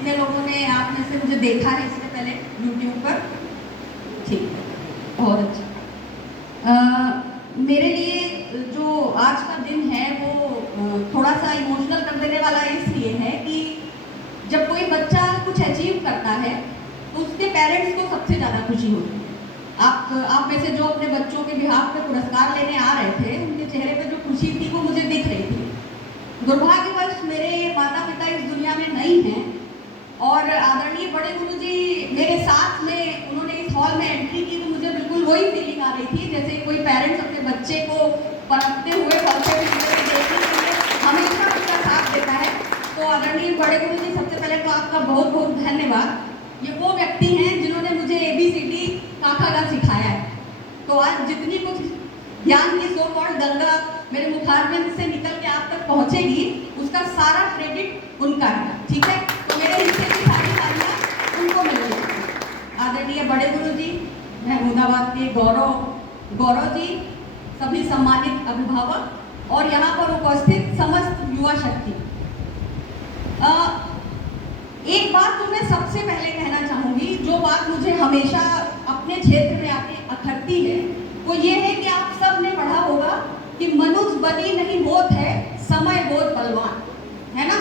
कितने लोगों ने आप में से मुझे देखा है इससे पहले यूट्यूब पर? ठीक है, बहुत अच्छा। मेरे लिए जो आज का दिन है वो थोड़ा सा इमोशनल कर देने वाला इसलिए है कि जब कोई बच्चा कुछ अचीव करता है तो उसके पेरेंट्स को सबसे ज़्यादा खुशी होती है। आप में से जो अपने बच्चों के बिहाफ पे पुरस्कार लेने आ रहे थे, उनके चेहरे पे जो खुशी थी वो मुझे दिख रही थी। दुर्भाग्यवश मेरे माता पिता इस दुनिया में नहीं हैं और आदरणीय बड़े गुरुजी मेरे साथ में उन्होंने इस हॉल में एंट्री की तो मुझे बिल्कुल वही फीलिंग आ रही थी जैसे कोई पेरेंट्स अपने बच्चे को पनपते हुए पलते हुए देखने के लिए हमेशा उसका साथ देता है। तो आदरणीय बड़े गुरुजी, सबसे पहले तो आपका बहुत बहुत धन्यवाद। ये वो व्यक्ति हैं जिन्होंने मुझे ABCD काका सिखाया है। तो आज जितनी कुछ ज्ञान की सो कॉल्ड गंगा मेरे मुखारबिंद से निकल के आप तक पहुंचेगी, उसका सारा क्रेडिट उनका है। ठीक है, तो मेरे हिस्से की सारी तालियां उनको मिलेगी। आदरणीय बड़े गुरुजी, महमूदाबाद के गौरव जी, सभी सम्मानित अभिभावक और यहाँ पर उपस्थित समस्त युवा शक्ति, एक बात तो मैं सबसे पहले कहना चाहूंगी, जो बात मुझे हमेशा अपने क्षेत्र में आके अखरती है वो ये है कि आप सब ने पढ़ा होगा कि मनुष्य बली नहीं होत है, समय बहुत बलवान है ना।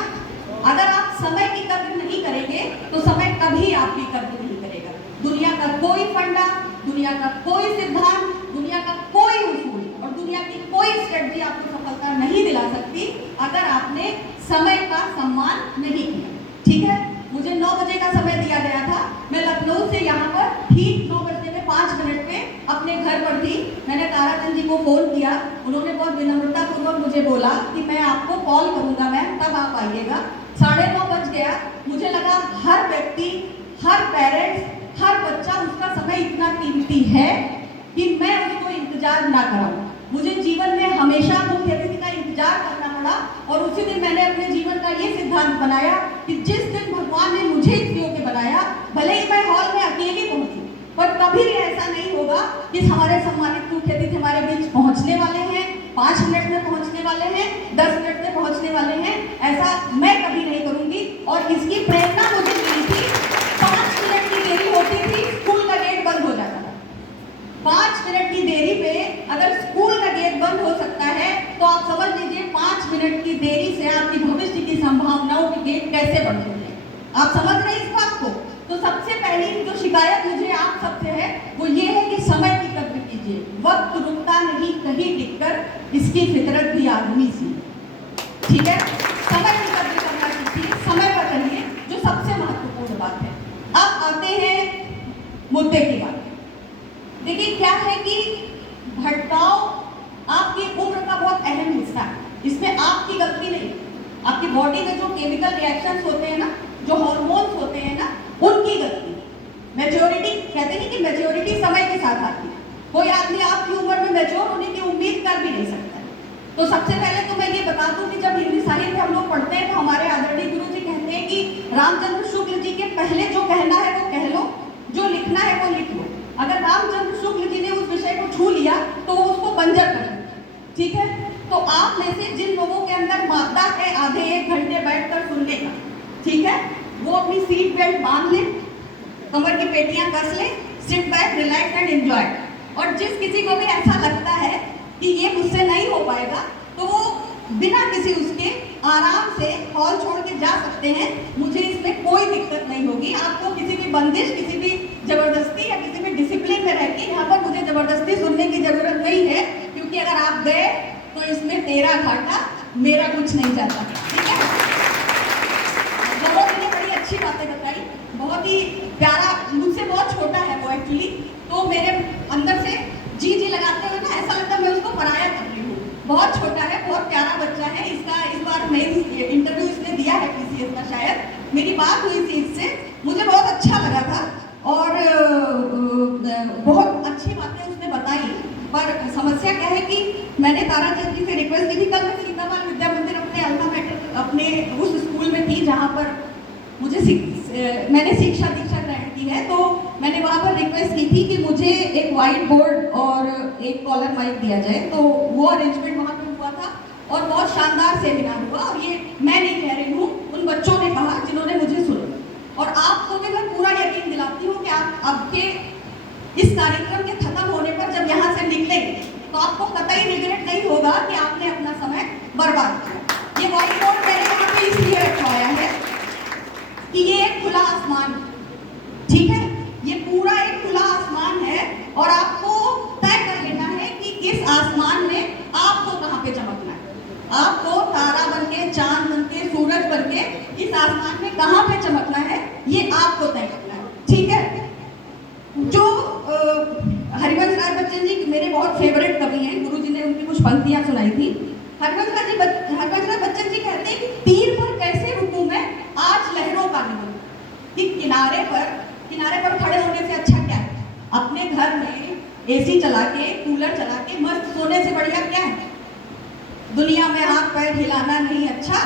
अगर आप समय की कद्र नहीं करेंगे तो समय कभी आपकी कद्र नहीं करेगा। दुनिया का कोई फंडा, दुनिया का कोई सिद्धांत, दुनिया का कोई उसूल और दुनिया की कोई स्ट्रेटजी आपको सफलता नहीं दिला सकती अगर आपने समय का सम्मान नहीं किया। ठीक है, मुझे 9 बजे का समय दिया गया था। मैं लखनऊ से यहाँ पर ठीक 9 बजने में 5 मिनट में अपने घर पर थी। मैंने ताराचंद जी को फोन किया, उन्होंने बहुत विनम्रता पूर्वक मुझे बोला कि मैं आपको कॉल करूंगा मैम, तब आप आइएगा। 9:30 बज गया। मुझे लगा हर व्यक्ति, हर पेरेंट्स, हर बच्चा, उसका समय इतना कीमती है कि मैं उसको इंतजार ना कराऊं। मुझे जीवन में हमेशा मुख्य अतिथि का इंतजार करना पड़ा और उसी दिन मैंने अपने जीवन का ये सिद्धांत बनाया कि जिस दिन भगवान ने मुझे इस योग्य बनाया, भले ही मैं हॉल में अकेली पहुंचूं, पर कभी भी ऐसा नहीं होगा कि हमारे सम्मानित मुख्य अतिथि हमारे बीच पहुंचने वाले हैं, 5 मिनट में पहुंचने वाले हैं, 10 मिनट में पहुंचने वाले हैं, ऐसा मैं कभी नहीं करूंगी। और इसकी प्रेरणा मुझे मिली थी। 5 मिनट की देरी होती थी, स्कूल का गेट बंद हो जाता था। 5 मिनट की देरी पे अगर स्कूल का गेट बंद हो सकता है तो आप समझ लीजिए 5 मिनट की देरी से आपकी भविष्य की संभावनाओं के गेट कैसे बंद हो गए। आप समझ रहे हैं इस बात को? तो सबसे पहली जो शिकायत मुझे आप सबसे है वो ये है कि समय की कद्र कीजिए। वक्त रुकता नहीं कहीं टिककर, इसकी फितरत भी आदमी सी। ठीक है, समय की कद्र करना सीखिए, समय पर करिए, जो सबसे महत्वपूर्ण बात है। अब आते हैं मुद्दे की बात। देखिए क्या है कि भटकाव आपकी उम्र का बहुत अहम हिस्सा है, इसमें आपकी गलती नहीं। आपकी बॉडी में जो केमिकल रिएक्शंस होते हैं ना, जो हार्मोन्स होते हैं ना, उनकी गलती। मैच्योरिटी कहते नहीं कि मैच्योरिटी समय के साथ आती है। कोई आदमी आपकी उम्र में मैच्योर होने की उम्मीद कर भी नहीं सकता। तो सबसे पहले तो मैं ये बता दूं कि जब हिंदी साहित्य हम लोग पढ़ते हैं तो हमारे आदरणीय गुरु जी कहते हैं कि रामचंद्र शुक्ल जी के पहले जो कहना है वो कह लो, जो लिखना है वो लिख लो। अगर रामचंद्र शुक्ल जी ने उस विषय को छू लिया तो उसको बंजर कर दिया। ठीक है, तो आप में से जिन लोगों के अंदर मादा है आधे 1 घंटे बैठकर सुनने का, ठीक है, वो अपनी सीट बेल्ट बांध ले, कमर की पेटियां कस ले, sit back, relax and enjoy. और जिस किसी को भी ऐसा लगता है कि ये मुझसे नहीं हो पाएगा तो वो बिना किसी उसके आराम से हॉल छोड़ के जा सकते हैं। मुझे इसमें कोई दिक्कत नहीं होगी। आपको किसी भी बंदिश, किसी भी जबरदस्ती या किसी भी डिसिप्लिन में रह के यहाँ पर मुझे जबरदस्ती सुनने की जरूरत नहीं है, क्योंकि अगर आप गए तो इसमें तेरा घाटा मेरा कुछ नहीं जाता। ठीक है, लोगों ने बड़ी अच्छी बातें बताई, बहुत ही प्यारा, मुझसे बहुत छोटा है वो एक्चुअली, तो मेरे अंदर से जी जी लगाते हुए ना ऐसा लगता है मैं उसको पराया कर रही हूँ। बहुत छोटा है, बहुत प्यारा बच्चा है। इसका इस बार मैं इंटरव्यू इसने दिया है PCS का, शायद मेरी बात हुई थी इससे, मुझे बहुत अच्छा लगा था और बहुत अच्छी बातें उसने बताई। पर समस्या क्या है कि मैंने ताराचंद जी से रिक्वेस्ट की थी, कल मैं सीताबाल विद्या मंदिर अपने अल्फा मेटर अपने उस स्कूल में थी जहाँ पर मैंने शिक्षा दीक्षा ग्रहण की है, तो मैंने वहाँ पर रिक्वेस्ट की थी कि मुझे एक व्हाइट बोर्ड और एक कॉलर माइक दिया जाए। तो वो अरेंजमेंट वहाँ पे हुआ था और बहुत शानदार सेमिनार हुआ। और ये मैं नहीं कह रही हूँ, उन बच्चों ने कहा जिन्होंने मुझे सुना। इस आसमान में कहाँ पे चमकना है ये आपको तय करना है, ठीक है। जो हरिवंश राय बच्चन जी मेरे बहुत फेवरेट कवि हैं, गुरुजी ने उनकी कुछ पंक्तियां सुनाई थी। हरिवंश राय बच्चन जी कहते हैं कि तीर पर कैसे रुकूं मैं आज लहरों का निमन, कि किनारे पर खड़े होने से अच्छा क्या है, अपने घर में एसी चला के कूलर चला के मस्त सोने से बढ़िया क्या है। दुनिया में हाथ पैर हिलाना नहीं अच्छा,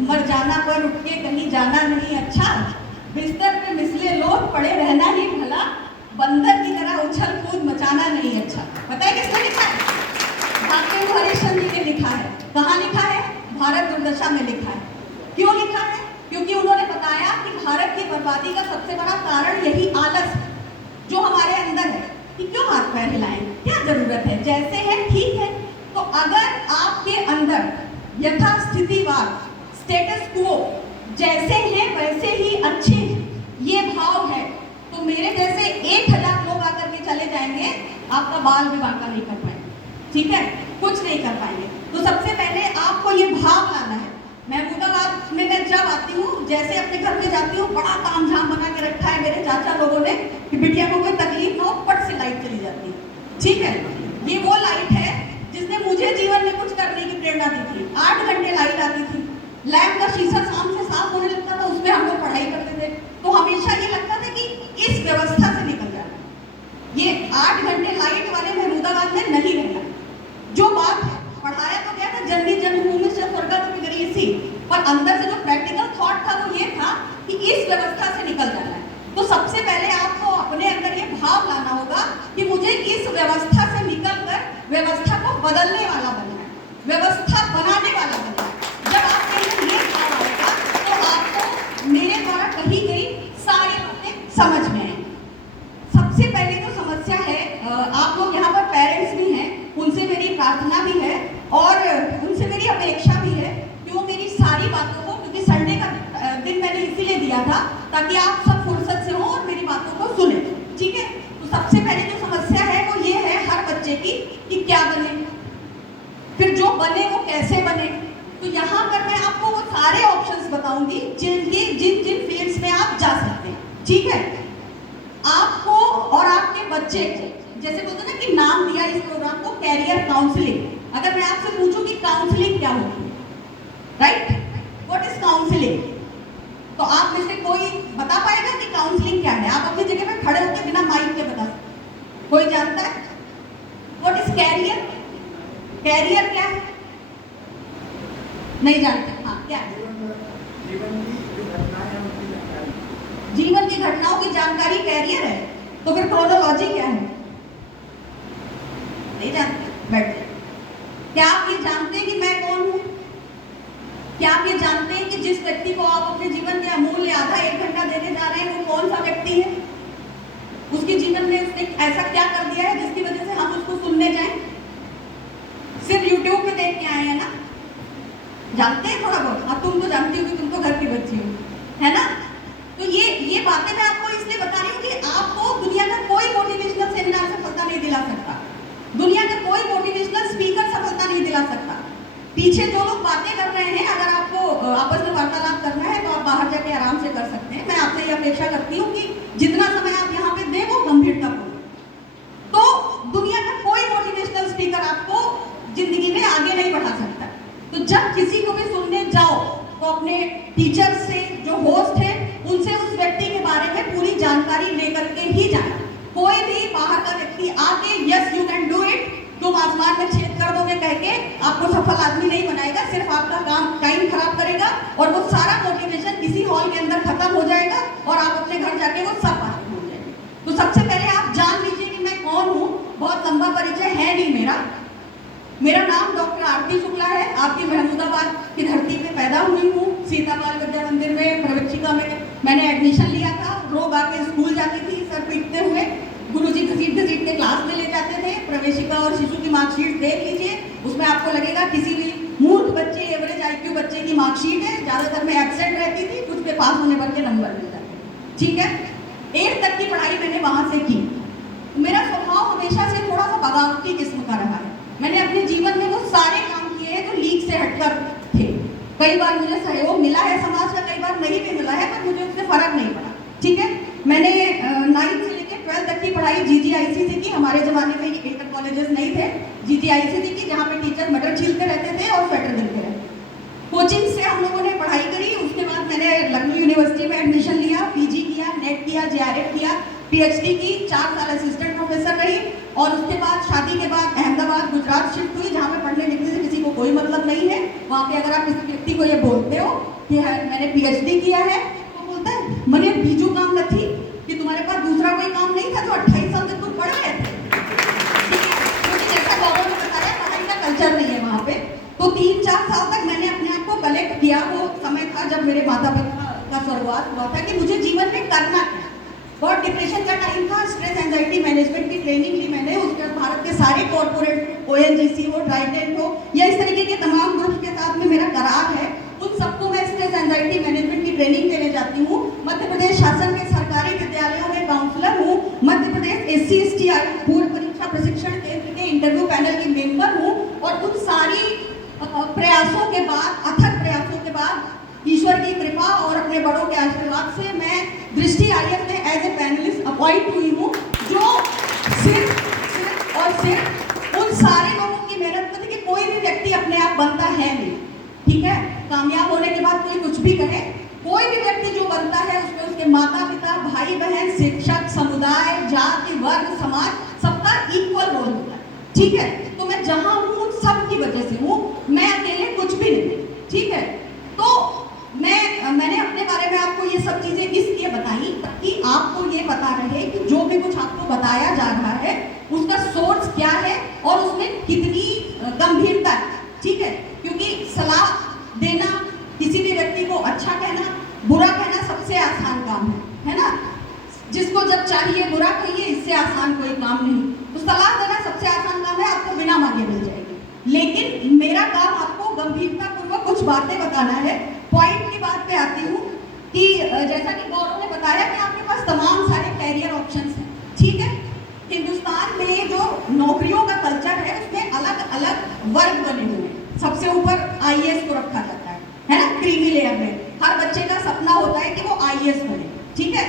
मर जाना पर उठ के कहीं जाना नहीं अच्छा, बिस्तर पे मिसले लोग पड़े रहना ही भला, बंदर की तरह उछल कूद मचाना नहीं अच्छा। पता है किसने लिखा है? ठाकुर हरिश्चंद्र जी ने लिखा है। कहाँ लिखा है? भारत दुर्दशा में लिखा है। क्यों लिखा है? क्योंकि उन्होंने बताया कि भारत की बर्बादी का सबसे बड़ा कारण यही आलस जो हमारे अंदर है, कि क्यों हाथ पैर हिलाएं, क्या जरूरत है, जैसे है ठीक है। तो अगर आपके अंदर यथास्थितिवाद, स्टेटस क्वो, जैसे हैं वैसे ही अच्छे ये भाव है, तो मेरे जैसे 1000 लोग आकर के चले जाएंगे, आपका बाल भी बांका नहीं कर पाएंगे, ठीक है, कुछ नहीं कर पाएंगे। तो सबसे पहले आपको ये भाव लाना है। महमूदाबाद में मैं जब आती हूँ, जैसे अपने घर में जाती हूँ, बड़ा ताम झाम बना के रखा है मेरे चाचा लोगों ने कि बिटिया को कोई तकलीफ ना हो, पट से लाइट चली जाती है, ठीक है। ये वो लाइट है जिसने मुझे जीवन में कुछ करने की प्रेरणा दी थी। 8 घंटे लाइट आती थी, लैब का शीशा शाम से साफ होने लगता था, उसमें हम लोग पढ़ाई करते थे। तो हमेशा ये लगता था कि इस व्यवस्था से निकल जाना, ये 8 घंटे लाइट वाले महमूदाबाद में नहीं रहना। जो बात है, पढ़ाया तो क्या था, जननी जन्मभूमि से स्वर्गादपि गरीयसी, पर अंदर से जो प्रैक्टिकल थॉट था वो ये था कि इस व्यवस्था से निकल जाना है। तो सबसे पहले आपको अपने अंदर ये भाव लाना होगा कि मुझे इस व्यवस्था से निकलकर व्यवस्था को बदलने वाला बनना है, व्यवस्था बनाने वाला बनना है। जब आपके अंदर ये भाव आएगा तो आपको मेरे द्वारा कही गई सारी बातें समझ में आएंगी। सबसे पहले जो समस्या है, आप लोग यहाँ पर पेरेंट्स भी हैं, उनसे मेरी प्रार्थना भी है और उनसे मेरी अपेक्षा भी है कि वो मेरी सारी बातों को, क्योंकि संडे का दिन मैंने इसीलिए दिया था ताकि आप सब फुर्सत से हो और मेरी बातों को सुने, ठीक है। तो सबसे पहले जो समस्या है वो ये है हर बच्चे की कि क्या बने, फिर जो बने वो कैसे बने। तो यहाँ पर मैं आपको वो सारे ऑप्शंस बताऊंगी जिन जिन फील्ड्स में आप जा सकते हैं, ठीक है। आपको और आपके बच्चे को, जैसे बोलते ना कि नाम दिया इस प्रोग्राम को कैरियर काउंसलिंग। अगर मैं आपसे पूछूं कि काउंसलिंग क्या होती है, राइट, व्हाट इज काउंसलिंग, तो आप में से कोई बता पाएगा कि काउंसलिंग क्या है? आप अपनी जगह पे खड़े होकर बिना माइक के बता सकते, कोई जानता है? व्हाट इज कैरियर, कैरियर क्या है? नहीं जानते? हाँ, क्या है? जीवन की घटनाओं की जानकारी कैरियर है। तो फिर क्रोनोलॉजी क्या है? नहीं जानते? बैठे। क्या आप ये जानते हैं कि मैं कौन हूं? क्या आप ये जानते हैं कि जिस व्यक्ति को आप अपने जीवन के अमूल्य आधा 1 घंटा देने जा रहे हैं वो कौन सा व्यक्ति है? उसके जीवन में उसने ऐसा क्या कर दिया है जिसकी वजह से हम उसको सुनने जाएं? सिर्फ यूट्यूब पे देख के आए हैं ना? जानते हैं थोड़ा बहुत? हाँ, तुम तो जानती हो कि तुम तो घर की बच्ची हो, है ना? तो ये बातें मैं आपको इसलिए बता रही हूँ कि आपको दुनिया का कोई मोटिवेशनल सेमिनार सफलता नहीं दिला सकता, दुनिया का कोई मोटिवेशनल स्पीकर सफलता नहीं दिला सकता। पीछे जो लोग बातें कर रहे हैं, अगर आपको आपस में वार्तालाप करना है तो आप बाहर जाके आराम से कर सकते हैं। मैं आपसे ये अपेक्षा करती हूँ कि जितना समय आप यहाँ पे दें वो गंभीरतापूर्ण। तो दुनिया का कोई मोटिवेशनल स्पीकर आपको जिंदगी में आगे नहीं बढ़ा सकता। तो जब किसी को भी सुनने जाओ तो अपने टीचर से, जो होस्ट है, उनसे उस व्यक्ति के बारे में पूरी जानकारी लेकर के ही जाना। कोई भी बाहर का व्यक्ति आके yes you can do it, तुम आसमान में छेद कर दोगे कह के आपको सफल आदमी नहीं बनाएगा, सिर्फ आपका टाइम खराब करेगा और वो सारा मोटिवेशन इसी हॉल के अंदर खत्म हो जाएगा और आप अपने घर जाके वो सब बातें भूल जाएंगे। तो सबसे पहले आप जान लीजिए कि मैं कौन हूँ। बहुत लंबा परिचय है नहीं मेरा नाम डॉक्टर आरती शुक्ला है। आपकी महमूदाबाद की धरती पे पैदा हुई हूँ। सीतापाल विद्या मंदिर में प्रवेशिका में मैंने एडमिशन लिया था। रोज आके स्कूल जाती थी सर पीटते हुए, गुरुजी घसीट के क्लास में ले जाते थे। प्रवेशिका और शिशु की मार्कशीट देख लीजिए, उसमें आपको लगेगा किसी भी मूर्ख बच्चे, एवरेज IQ बच्चे की मार्कशीट है। ज्यादातर में एब्सेंट रहती थी, कुछ पे पास होने पर के नंबर मिल जाते, ठीक है। 8th तक की पढ़ाई मैंने वहां से की। मेरा स्वभाव हमेशा से थोड़ा सा बगावती किस्म का रहा है। मैंने अपने जीवन में वो सारे काम किए हैं जो लीक से हटकर थे। कई बार मुझे सहयोग मिला है समाज का, कई बार नहीं भी मिला है, पर मुझे उससे फर्क नहीं पड़ा। ठीक है, मैंने 9th से लेकर 12th तक की पढ़ाई GGIC से की। हमारे जमाने में ये इंटर कॉलेजेस नहीं थे, GGIC से की, जहाँ पे टीचर मटर छीलते रहते थे और स्वेटर बुनते रहते थे। कोचिंग से हम लोगों ने पढ़ाई करी। उसके बाद मैंने लखनऊ यूनिवर्सिटी में एडमिशन लिया, PG किया, नेट किया, JRF किया, PhD की, 4 साल असिस्टेंट प्रोफेसर रही। और उसके बाद शादी के बाद अहमदाबाद गुजरात शिफ्ट हुई, जहाँ पे पढ़ने लिखने से किसी को कोई मतलब नहीं है। वहाँ पे अगर आप किसी व्यक्ति को ये बोलते हो कि मैंने PhD किया है, तो बोलता है मने बीजू काम न थी कि तुम्हारे पास दूसरा कोई काम नहीं था जो 28 साल तक तुम पढ़ रहे थे। क्योंकि जैसा गौरव ने बताया, पढ़ाई का कल्चर नहीं है वहाँ पे। तो 3-4 साल तक मैंने अपने आप को कलेक्ट किया। वो समय था जब मेरे माता पिता का स्वर्गवास हुआ था कि मुझे जीवन में करना क्या। बहुत डिप्रेशन का टाइम था, स्ट्रेस एंजाइटी मैनेजमेंट की ट्रेनिंग ली मैंने। उसके भारत के सारे कॉर्पोरेट, ONGC हो, ट्राइडेंट हो, या इस तरीके के तमाम ग्रुप्स के साथ में मेरा करार है। उन सबको मैं स्ट्रेस एंजाइटी मैनेजमेंट की ट्रेनिंग देने जाती हूँ। मध्य प्रदेश शासन के सरकारी विद्यालयों में काउंसलर हूँ। मध्य प्रदेश SC ST पूर्व परीक्षा प्रशिक्षण केंद्र के इंटरव्यू पैनल की मेंबर हूँ। और उन सारी प्रयासों के बाद, अथक प्रयासों के बाद, ईश्वर की कृपा और अपने बड़ों के आशीर्वाद से मैं दृष्टि IF में एज ए पैनलिस्ट अपॉइंट हुई हूँ, जो सिर्फ और सिर्फ उन सारे लोगों की मेहनत पर थी कि कोई भी व्यक्ति अपने आप बनता है नहीं। ठीक है, कामयाब होने के बाद कोई कुछ भी कहे, कोई भी व्यक्ति जो बनता है उसमें उसके माता पिता, भाई बहन, शिक्षक, समुदाय, जाति, वर्ग, समाज, सबका इक्वल रोल होता है। ठीक है, तो मैं जहाँ हूँ सब की वजह से हूँ, मैं अकेले कुछ भी नहीं। ठीक है, तो मैंने अपने बारे में आपको ये सब चीजें इसलिए बताई ताकि आपको ये पता रहे कि जो भी कुछ आपको बताया जा रहा है उसका सोर्स क्या है और उसमें कितनी गंभीरता है। ठीक है, क्योंकि सलाह देना, किसी भी व्यक्ति को अच्छा कहना, बुरा कहना सबसे आसान काम है ना। जिसको जब चाहिए बुरा कहिए, इससे आसान कोई काम नहीं। तो सलाह देना सबसे आसान काम है, आपको बिना मांगे मिल जाएगी। लेकिन मेरा काम आपको गंभीरता पूर्वक कुछ बातें बताना है। पॉइंट की बात पे आती हूँ कि जैसा कि गौरव ने बताया कि आपके पास तमाम सारे कैरियर ऑप्शंस हैं। ठीक है, हिंदुस्तान में जो नौकरियों का कल्चर है उसमें अलग अलग वर्ग बने हुए हैं। सबसे ऊपर IAS को रखा जाता है ना, क्रीमी लेयर में। हर बच्चे का सपना होता है कि वो IAS बने। ठीक है,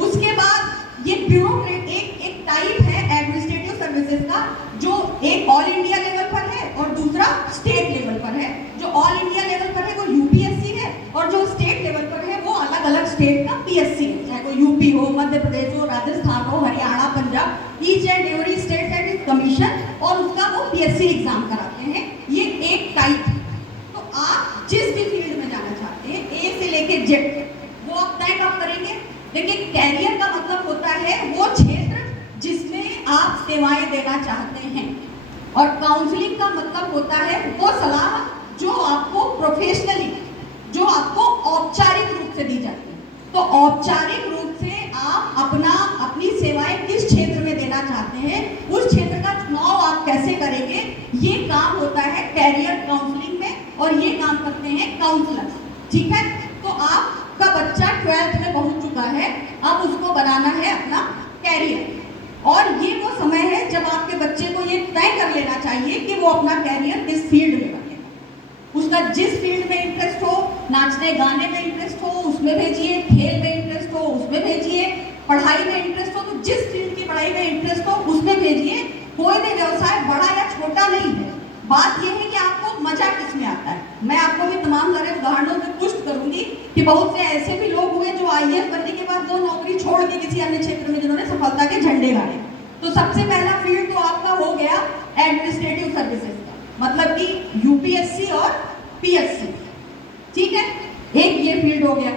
उसके बाद ये ब्यूरोक्रेट एक टाइप है एडमिनिस्ट्रेटिव सर्विसेज का, जो एक ऑल इंडिया लेवल पर है और दूसरा स्टेट लेवल पर है। जो ऑल इंडिया लेवल पर है वो UPSC है, और जो स्टेट लेवल पर है वो अलग अलग स्टेट का PSC है। चाहे वो UP हो, मध्य प्रदेश हो, राजस्थान हो, Haryana, Punjab, each and every state has its commission और उसका वो PSC एग्जाम कराते हैं। ये एक टाइप है। तो आप जिस भी फील्ड में जाना चाहते हैं, A से लेके Z, वो आप तय कब करेंगे। देखिए, कैरियर का मतलब होता है वो क्षेत्र जिसमें आप सेवाएं देना चाहते हैं, और काउंसलिंग का मतलब होता है वो सलाह जो आपको प्रोफेशनली, जो आपको औपचारिक रूप से दी जाती है। तो औपचारिक रूप से आप अपनी सेवाएं किस क्षेत्र में देना चाहते हैं, उस क्षेत्र का चुनाव आप कैसे करेंगे, ये काम होता है कैरियर काउंसलिंग में, और ये काम करते हैं काउंसलर। ठीक है, तो आपका बच्चा 12th में पहुंच चुका है, अब उसको बनाना है अपना कैरियर, और ये वो समय है जब आपके बच्चे को ये तय कर लेना चाहिए कि वो अपना कैरियर किस फील्ड में बनेगा। उसका जिस फील्ड में इंटरेस्ट हो, नाचने गाने में इंटरेस्ट हो उसमें भेजिए, खेल में इंटरेस्ट हो उसमें भेजिए, पढ़ाई में इंटरेस्ट हो तो जिस फील्ड की पढ़ाई में इंटरेस्ट हो उसमें भेजिए। कोई भी व्यवसाय बड़ा या छोटा नहीं है, बात यह है कि आपको मजा किस में आता है। मैं आपको भी तमाम सारे उदाहरणों से पुष्ट करूंगी कि बहुत से ऐसे भी लोग हुए जो IAS बनने के बाद वो नौकरी छोड़ के किसी अन्य क्षेत्र में जिन्होंने सफलता के झंडे गाड़े। तो सबसे पहला फील्ड तो आपका हो गया एडमिनिस्ट्रेटिव सर्विसेज का, मतलब कि UPSC और PSC। ठीक है, एक ये फील्ड हो गया।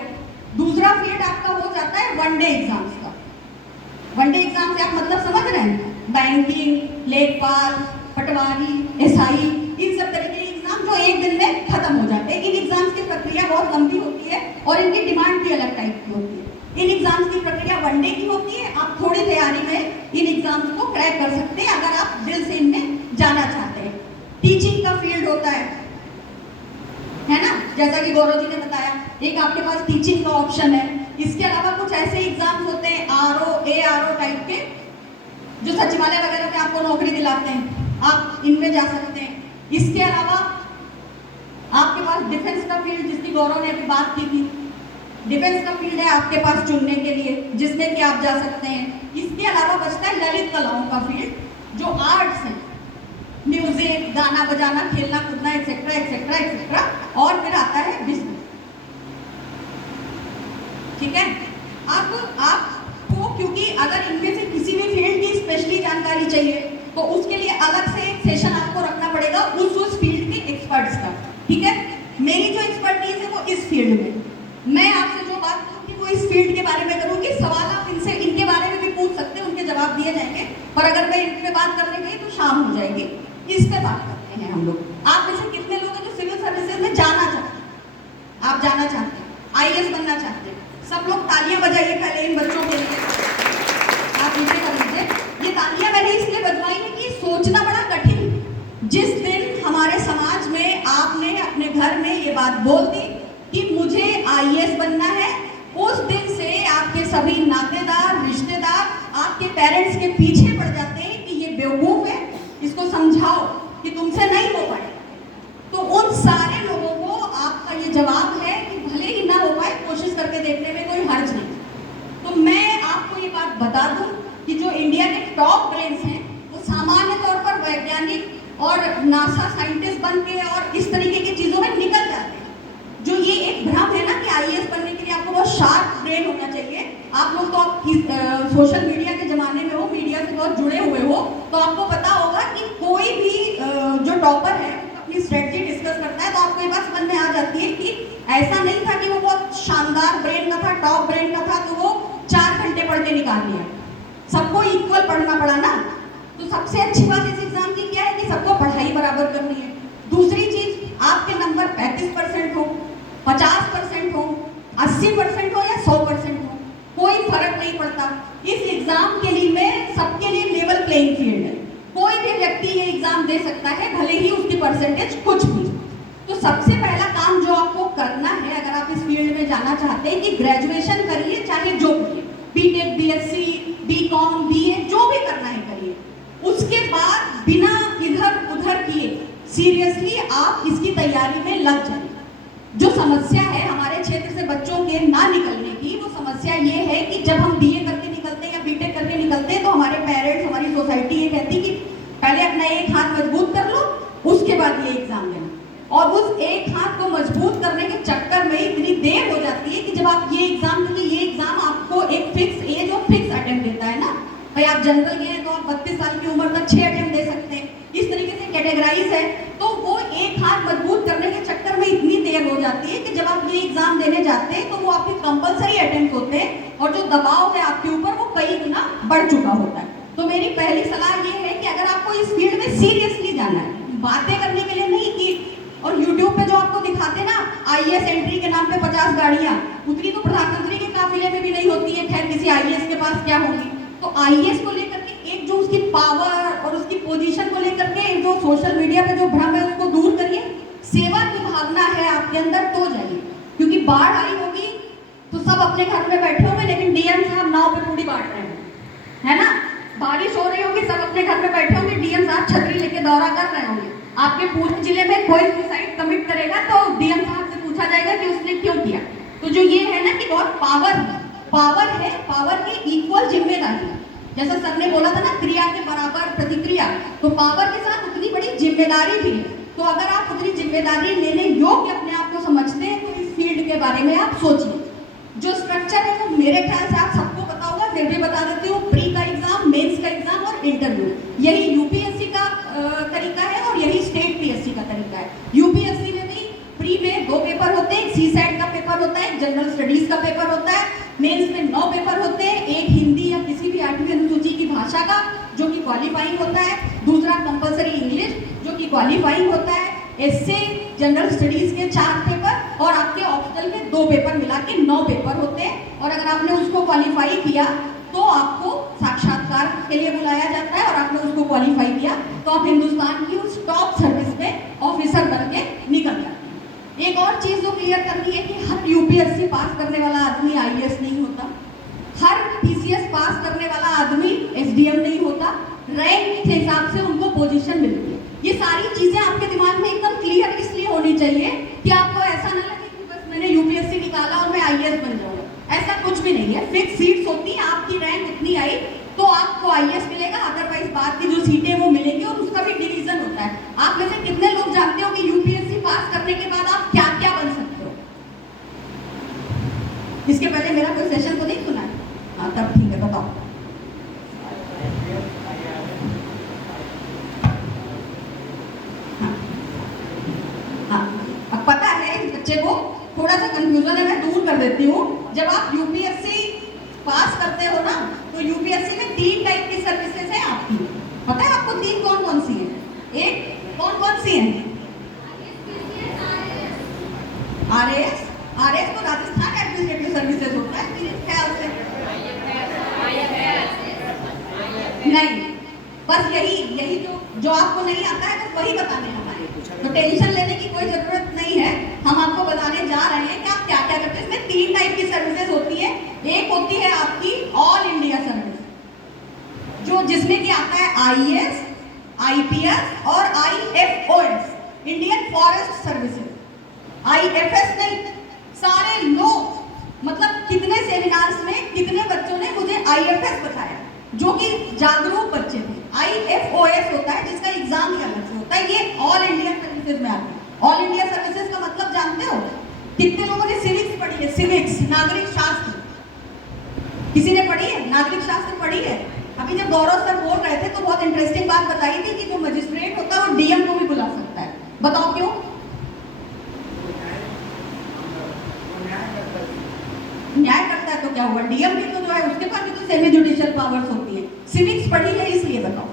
दूसरा फील्ड आपका हो जाता है वनडे एग्जाम्स का। वनडे एग्जाम से आप मतलब समझ रहे हैं, बैंकिंग, लेखपाल, पटवारी, SI, इन सब तरीके के एग्जाम जो एक दिन में खत्म हो जाते हैं। इन एग्जाम्स की प्रक्रिया बहुत लंबी होती है और इनकी डिमांड भी अलग टाइप की होती है। इन एग्जाम्स की प्रक्रिया वनडे की होती है, आप थोड़ी तैयारी में इन एग्जाम्स को क्रैक कर सकते हैं अगर आप दिल से इनमें जाना चाहते हैं। टीचिंग का फील्ड होता है ना, जैसा कि गौरव जी ने बताया, एक आपके पास टीचिंग का ऑप्शन है। इसके अलावा कुछ ऐसे एग्जाम्स होते हैं RO, ARO टाइप के, जो सचिवालय वगैरह में आपको नौकरी दिलाते हैं, आप इनमें जा सकते हैं। इसके अलावा आपके पास डिफेंस का फील्ड, जिसकी गौरव ने अभी बात की थी, डिफेंस का फील्ड है आपके पास चुनने के लिए, जिसमें कि आप जा सकते हैं। इसके अलावा बचता है ललित कलाओं का फील्ड, जो आर्ट्स है, म्यूजिक, गाना बजाना, खेलना कूदना, एक्सेट्रा एक्सेट्रा एक्सेट्रा। और फिर आता है बिजनेस। ठीक है, अब आपको, क्योंकि अगर इनमें से किसी भी फील्ड की स्पेशली जानकारी चाहिए तो उसके लिए अलग से एक सेशन आपको रखना पड़ेगा उस फील्ड के एक्सपर्ट्स का। ठीक है, मेरी जो एक्सपर्टीज है वो इस फील्ड में, मैं आपसे जो बात करूंगी वो इस फील्ड के बारे में करूंगी। सवाल आप इनसे इनके बारे में भी पूछ सकते हैं, उनके जवाब दिए जाएंगे। पर अगर मैं इन पे बात करने गई तो शाम हो जाएगी। इस पे बात करते हैं हम लोग। आप में से कितने लोग हैं जो सिविल सर्विसेज में जाना चाहते हैं? आप जाना चाहते हैं, आईएएस बनना चाहते हैं? सब लोग तालियां बजाइए पहले इन बच्चों के लिए। आप नीचे कर लीजिए। ये तालियां मैंने इसलिए बजवाई है कि सोचना बड़ा कठिन। जिस दिन हमारे समाज में आपने अपने घर में ये बात बोल दी कि मुझे आईएएस बनना है, उस दिन से आपके सभी नातेदार, रिश्तेदार आपके पेरेंट्स के पीछे पड़ जाते हैं कि ये बेवकूफ है, इसको समझाओ कि तुमसे नहीं हो पाए। तो उन सारे लोगों को आपका ये जवाब है कि भले ही ना हो पाए, कोशिश करके देखने में कोई हर्ज नहीं। तो मैं आपको ये बात बता दूं कि जो इंडिया के टॉप ब्रेन्स हैं वो सामान्य तौर पर वैज्ञानिक और नासा साइंटिस्ट बन के और इस तरीके की चीजों में निकल जाते हैं। जो ये एक भ्रम है ना कि आईएएस बनने के लिए आपको बहुत शार्प ब्रेन होना चाहिए। आप लोग तो सोशल मीडिया के जमाने में हो, मीडिया से बहुत जुड़े हुए हो, तो आपको पता होगा कि कोई भी जो टॉपर है अपनी स्ट्रेटजी डिस्कस करता है तो आपको ये बात समझ में आ जाती है कि ऐसा नहीं था कि वो बहुत शानदार ब्रेन का था, टॉप ब्रेन का था तो वो 4 घंटे पढ़ के निकाल लिया। सबको इक्वल पढ़ना पड़ा ना। तो सबसे अच्छी बात इस एग्जाम की क्या है कि सबको पढ़ाई बराबर करनी है। दूसरी चीज, आपके नंबर 35% हो, 50% हो, 80% हो या 100% हो, कोई फर्क नहीं पड़ता। इस एग्जाम के लिए में सबके लिए लेवल प्लेइंग फील्ड है। कोई भी व्यक्ति ये एग्जाम दे सकता है, भले ही उसकी परसेंटेज कुछ भी। तो सबसे पहला काम जो आपको करना है अगर आप इस फील्ड में जाना चाहते हैं कि ग्रेजुएशन करिए, चाहे जो करिए, बीटेक, बीएससी, बीकॉम, बीए, जो भी करना है करिए। उसके बाद बिना इधर उधर किए सीरियसली आप इसकी तैयारी में लग जाइए। जो समस्या है हमारे क्षेत्र से बच्चों के ना निकलने की, वो समस्या ये है कि जब हम बीए करके निकलते हैं या बीटेक करके निकलते हैं तो हमारे पेरेंट्स, हमारी सोसाइटी ये कहती कि पहले अपना एक हाथ मजबूत कर लो, उसके बाद ये एग्जाम देना। और उस एक हाथ को मजबूत करने के चक्कर में इतनी देर हो जाती है कि जब आप ये एग्जाम, क्योंकि ये एग्जाम आपको एक फिक्स एज और फिक्स अटेम्प्ट देता है ना भाई। आप जनरल गए हैं तो आप 32 साल की उम्र तक 6 अटेम्प्ट दे सकते हैं, इस तरीके से कैटेगराइज है। तो वो एक हाथ मजबूत करने के चक्कर में इतनी देर हो जाती है कि जब आप ये एग्जाम देने जाते हैं तो वो आपके कंपलसरी अटेम्प्ट होते हैं और जो दबाव है आपके ऊपर वो कई गुना बढ़ चुका होता है। तो मेरी पहली सलाह ये है कि अगर आपको इस फील्ड में सीरियसली जाना है, बातें करने के लिए नहीं कि और YouTube पे जो आपको दिखाते ना आईएएस एंट्री के नाम पे 50 गाड़ियां, उतनी तो प्रधानमंत्री के काफिले में भी नहीं होती है। खैर, किसी आईएएस के पास क्या होगी। तो आईएएस को लेकर के एक जो उसकी पावर और उसकी पोजीशन को लेकर के जो सोशल मीडिया पे जो भ्रम है उसको दूर करिए। सेवा की भावना है आपके अंदर तो जाइए, क्योंकि बाढ़ आई होगी तो सब अपने घर में बैठे होंगे लेकिन डीएम साहब नाव पे पूरी बांट रहे हैं, है ना। बारिश हो रही होगी, सब अपने घर में बैठे होंगे, डीएम साहब छतरी लेके दौरा कर रहे होंगे। आपके पूरे जिले में कोई सुसाइड कमिट करेगा तो डीएम साहब से पूछा जाएगा कि उसने क्यों किया। तो जो ये है ना कि बहुत पावर है, पावर की इक्वल जिम्मेदारी है। जैसा सर ने बोला था ना, क्रिया के बराबर प्रतिक्रिया, तो पावर के साथ उतनी बड़ी जिम्मेदारी भी है। तो अगर आप उतनी जिम्मेदारी लेने योग्य अपने आप को समझते हैं तो इस फील्ड के बारे में आप सोचिए। जो स्ट्रक्चर है वो मेरे ख्याल से आप सबको पता होगा, फिर भी बता देती हूँ। प्री का एग्जाम, मेंस का एग्जाम और इंटरव्यू, यही यूपीएससी का तरीका है और यही स्टेट पीएससी का तरीका है। यूपीएससी में भी प्री में 2 पेपर होते हैं, सीसैट का पेपर होता है, जनरल स्टडीज का पेपर होता है, मेंस में 9 पेपर होते हैं, एक हिंदी या किसी भी 8वीं अनुसूची की भाषा का जो कि क्वालिफाइंग होता है, दूसरा कंपलसरी इंग्लिश जो कि क्वालिफाइंग होता है, एसए, जनरल स्टडीज के 4 पेपर और आपके ऑप्शनल के 2 पेपर मिला के 9 पेपर होते हैं। और अगर आपने उसको क्वालिफाई किया तो आपको साक्षात्कार के लिए बुलाया जाता है और आपने उसको क्वालिफाई किया तो आप हिंदुस्तान की उस टॉप सर्विस में ऑफिसर बन के निकल जाते हैं। एक और चीज जो क्लियर करनी है कि हर यूपीएससी पास करने वाला आदमी आईएएस नहीं होता, हर पीसीएस पास करने वाला आदमी एसडीएम नहीं होता। रैंक के हिसाब से उनको पोजीशन मिलती है। ये सारी चीजें आपके दिमाग में एकदम क्लियर इसलिए होनी चाहिए कि आपको ऐसा ना लगे कि बस मैंने यूपीएससी निकाला और मैं आईएएस बन जाऊंगा। ऐसा कुछ भी नहीं है। फिक्स सीट्स होती हैं, आपकी रैंक उतनी आई तो आपको आईएएस मिलेगा, अदरवाइज बाद की जो सीटें वो मिलेंगी और उसका भी डिवीजन होता है। आप में से कितने लोग जानते हो कि यूपीएससी पास करने के बाद आप क्या क्या बन सकते हो? इसके पहले मेरा कोई सेशन तो नहीं सुना है? हाँ, तब ठीक है, बताओ। अब पता है इस बच्चे को थोड़ा सा कंफ्यूजन है, मैं दूर कर देती हूँ। जब आप यूपीएससी पास करते हो ना, तो यूपीएससी में 3 टाइप की सर्विसेज है आपकी। पता है आपको 3 कौन कौन सी है? एक कौन कौन सी है? आरएएस। आरएएस तो राजस्थान एडमिनिस्ट्रेटिव सर्विसेज होता है मेरे ख्याल से। नहीं, बस यही जो आपको नहीं आता है बस वही बताने हम आए, तो टेंशन लेने की कोई जरूरत नहीं है। हम आपको बताने जा रहे हैं कि आप क्या क्या करते हैं। इसमें 3 टाइप की सर्विसेज होती है। एक होती है आपकी ऑल इंडिया सर्विस, जो जिसमें कि आता है आईएएस, आईपीएस और IFOS, Indian forest services. IFS नहीं, सारे लोग, मतलब कितने सेमिनार्स में कितने बच्चों ने मुझे आईएफएस बताया जो कि जागरूक बच्चे थे। आईएफओएस होता है जिसका एग्जाम ही अलग से होता है, ये ऑल इंडिया सर्विसेज में आता है। ऑल इंडिया सर्विसेज का मतलब जानते हो? कितने लोगों ने सिविक्स पढ़ी है? सिविक्स, नागरिक शास्त्र, किसी ने पढ़ी है? नागरिक शास्त्र पढ़ी है? अभी जब गौरव सर बोल रहे थे तो बहुत इंटरेस्टिंग बात बताई थी कि जो मजिस्ट्रेट होता है वो डीएम को भी बुला सकता है। बताओ क्यों? न्याय करता है तो क्या हुआ? डीएम भी तो जो है उसके पास भी तो सेमी जुडिशियल पावर्स होती है। सिविक्स पढ़ी है इसलिए बताओ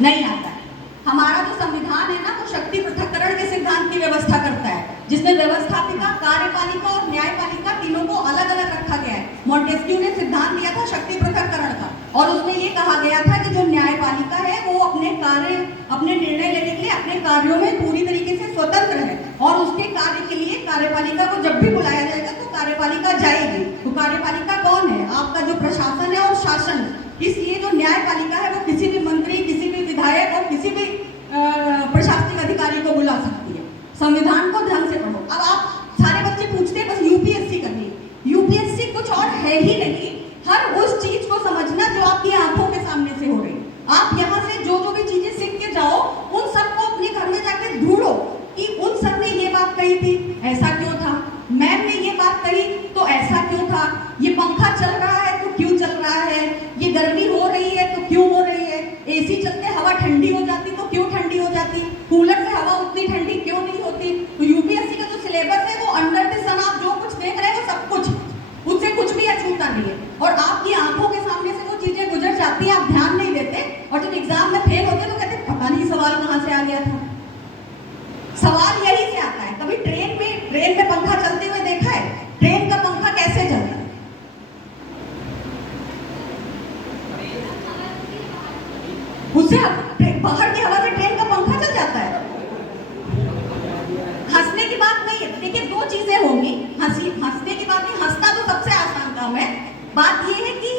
नहीं आता है। हमारा जो संविधान है ना, वो शक्ति पृथक्करण के सिद्धांत की व्यवस्था करता है, जिसमें व्यवस्थापिका, कार्यपालिका और न्यायपालिका तीनों को अलग अलग रखा गया है। मॉन्टेस्क्यू ने सिद्धांत दिया था शक्ति पृथक्करण का, और उसमें ये कहा गया था कि जो न्यायपालिका है वो अपने निर्णय लेने के लिए अपने कार्यों में पूरी तरीके से स्वतंत्र है, और उसके कार्य के लिए कार्यपालिका को जब भी बुलाया जाएगा तो कार्यपालिका जाएगी। तो कार्यपालिका कौन है? आपका जो प्रशासन है और शासन। इसलिए जो न्यायपालिका है वो किसी भी मंत्री, किसी भी विधायक और किसी भी प्रशासनिक अधिकारी को बुला सकती है। संविधान को ढंग से पढ़ो। अब आप सारे बच्चे पूछते हैं बस यूपीएससी करनी है। यूपीएससी कुछ और है ही नहीं, हर उस चीज को समझना जो आपकी आंखों के सामने से हो रही। आप यहाँ से जो भी चीजें सीख के जाओ, उन सबको अपने घर में जाके ढूंढो कि उन सब ने ये बात कही थी, ऐसा क्यों था? मैम ने ये बात कही तो ऐसा क्यों था? ये पंखा चल रहा है तो क्यों चल रहा है? ये गर्मी हो रही है तो क्यों हो रही है? एसी चलते हवा ठंडी हो जाती तो क्यों ठंडी हो जाती? कूलर से हवा उतनी ठंडी क्यों नहीं होती? तो यूपीएससी का जो सिलेबस है वो अंडर द सन आप जो कुछ देख रहे हो सब कुछ, उससे कुछ भी अछूता नहीं है, और आपकी आंखों के सामने से वो चीजें गुजर जाती हैं, आप ध्यान नहीं देते, और जब एग्जाम में फेल होते तो कहते पता नहीं सवाल कहाँ से आ गया था। सवाल यही से आता है। कभी ट्रेन में पंखा चलते हुए देखा है? ट्रेन का पंखा कैसे चलता है? उससे बाहर की हवा से ट्रेन का पंखा चल जाता है। हंसने की बात नहीं है। देखिए, 2 चीजें होंगी। हंसने की बात नहीं, हंसना तो सबसे आसान काम है। बात ये है कि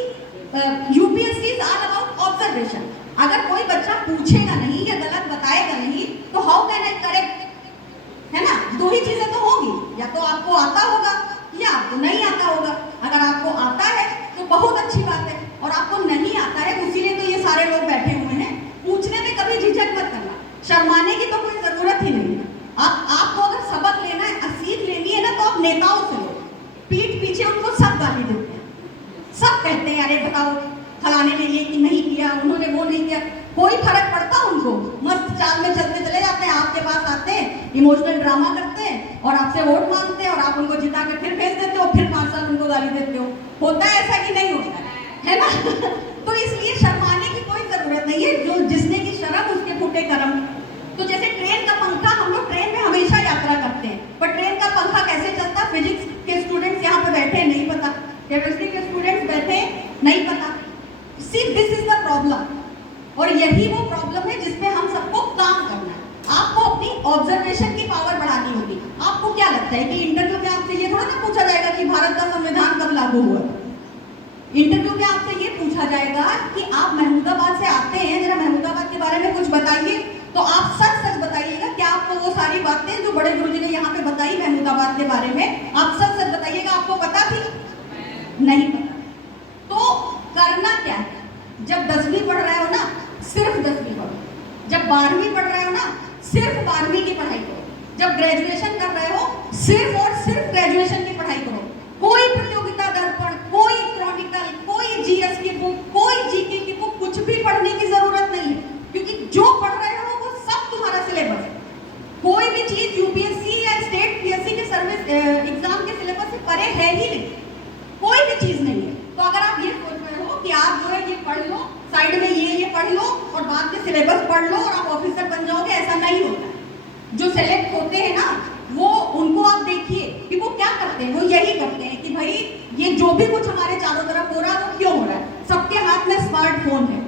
UPSC is all about observation. अगर कोई बच्चा पूछेगा नहीं या गलत बताएगा नहीं तो हाउ कैन आई करेक्ट, है ना? 2 ही चीजें तो होगी, या तो आपको आता होगा या आपको नहीं आता होगा। अगर आपको आता है तो बहुत अच्छी बात है, और आपको नहीं आता है इसीलिए तो ये सारे लोग बैठे हुए हैं। पूछने में कभी झिझक मत करना, शर्माने की तो कोई जरूरत ही नहीं है। आपको अगर सबक लेना है, सीख लेनी है ना, तो आप नेताओं से लो। पीठ पीछे उनको सब गाली देते हैं, सब कहते हैं अरे बताओ फलाने ने ये कि नहीं किया, उन्होंने वो नहीं किया। कोई फर्क पड़ता उनको? मस्त चाल में चलते चले जाते हैं, आपके पास आते हैं, इमोशनल ड्रामा करते हैं और आपसे वोट मांगते हैं, और आप उनको जिता कर फिर भेज देते हो, फिर 5 साल उनको गाली देते हो। होता है ऐसा कि नहीं होता है ना? तो इसलिए शर्माने की कोई जरूरत नहीं है। जो जिसने की शर्म उसके फूटे कर्म। तो जैसे ट्रेन का पंखा, हम लोग ट्रेन में हमेशा यात्रा करते हैं, पर ट्रेन का पंखा कैसे चलता? फिजिक्स के स्टूडेंट्स यहाँ पे बैठे नहीं पता, केमिस्ट्री के स्टूडेंट्स बैठे नहीं पता। See this is the problem, और यही वो प्रॉब्लम है जिसपे हम सबको काम करना है। आपको अपनी ऑब्जर्वेशन की पावर बढ़ानी होगी। आपको क्या लगता है कि इंटरव्यू में आपसे ये थोड़ा ना पूछा जाएगा कि भारत का संविधान कब लागू हुआ? इंटरव्यू में आपसे ये पूछा जाएगा कि आप महमूदाबाद से आते हैं, जरा महमूदाबाद के बारे में कुछ बताइए। तो आप सच सच बताइएगा, क्या सारी बातें जो बड़े गुरुजी ने यहाँ पे बताई महमूदाबाद के बारे में, आप सब सच बताइएगा, आपको पता थी? नहीं पता। तो करना क्या है? जब 10वीं पढ़ रहे हो ना, सिर्फ 10वीं पढ़ो। जब 12वीं पढ़ रहे हो ना, सिर्फ 12वीं की पढ़ाई करो। जब ग्रेजुएशन कर रहे हो, सिर्फ और सिर्फ ग्रेजुएशन की पढ़ाई करो। कोई प्रतियोगिता दर्पण, कोई क्रॉनिकल, कोई जीएस की बुक, कोई जीके की बुक, कुछ भी पढ़ने की जरूरत नहीं है, क्योंकि जो पढ़ रहे हो वो सब तुम्हारा सिलेबस है। कोई भी चीज यूपीएससी या स्टेट पीएससी के सर्विस एग्जाम के सिलेबस से परे है ही नहीं, कोई भी चीज नहीं है। तो अगर आप ये सोच रहे हो कि आप जो है ये पढ़ लो, साइड में ये पढ़ लो और बाद में सिलेबस पढ़ लो और आप ऑफिसर बन जाओगे, ऐसा नहीं होता है। जो सेलेक्ट होते हैं ना, वो उनको आप देखिए कि वो क्या करते हैं। वो यही करते हैं कि भाई ये जो भी कुछ हमारे चारों तरफ हो रहा है वो क्यों हो रहा है। सबके हाथ में स्मार्टफोन है,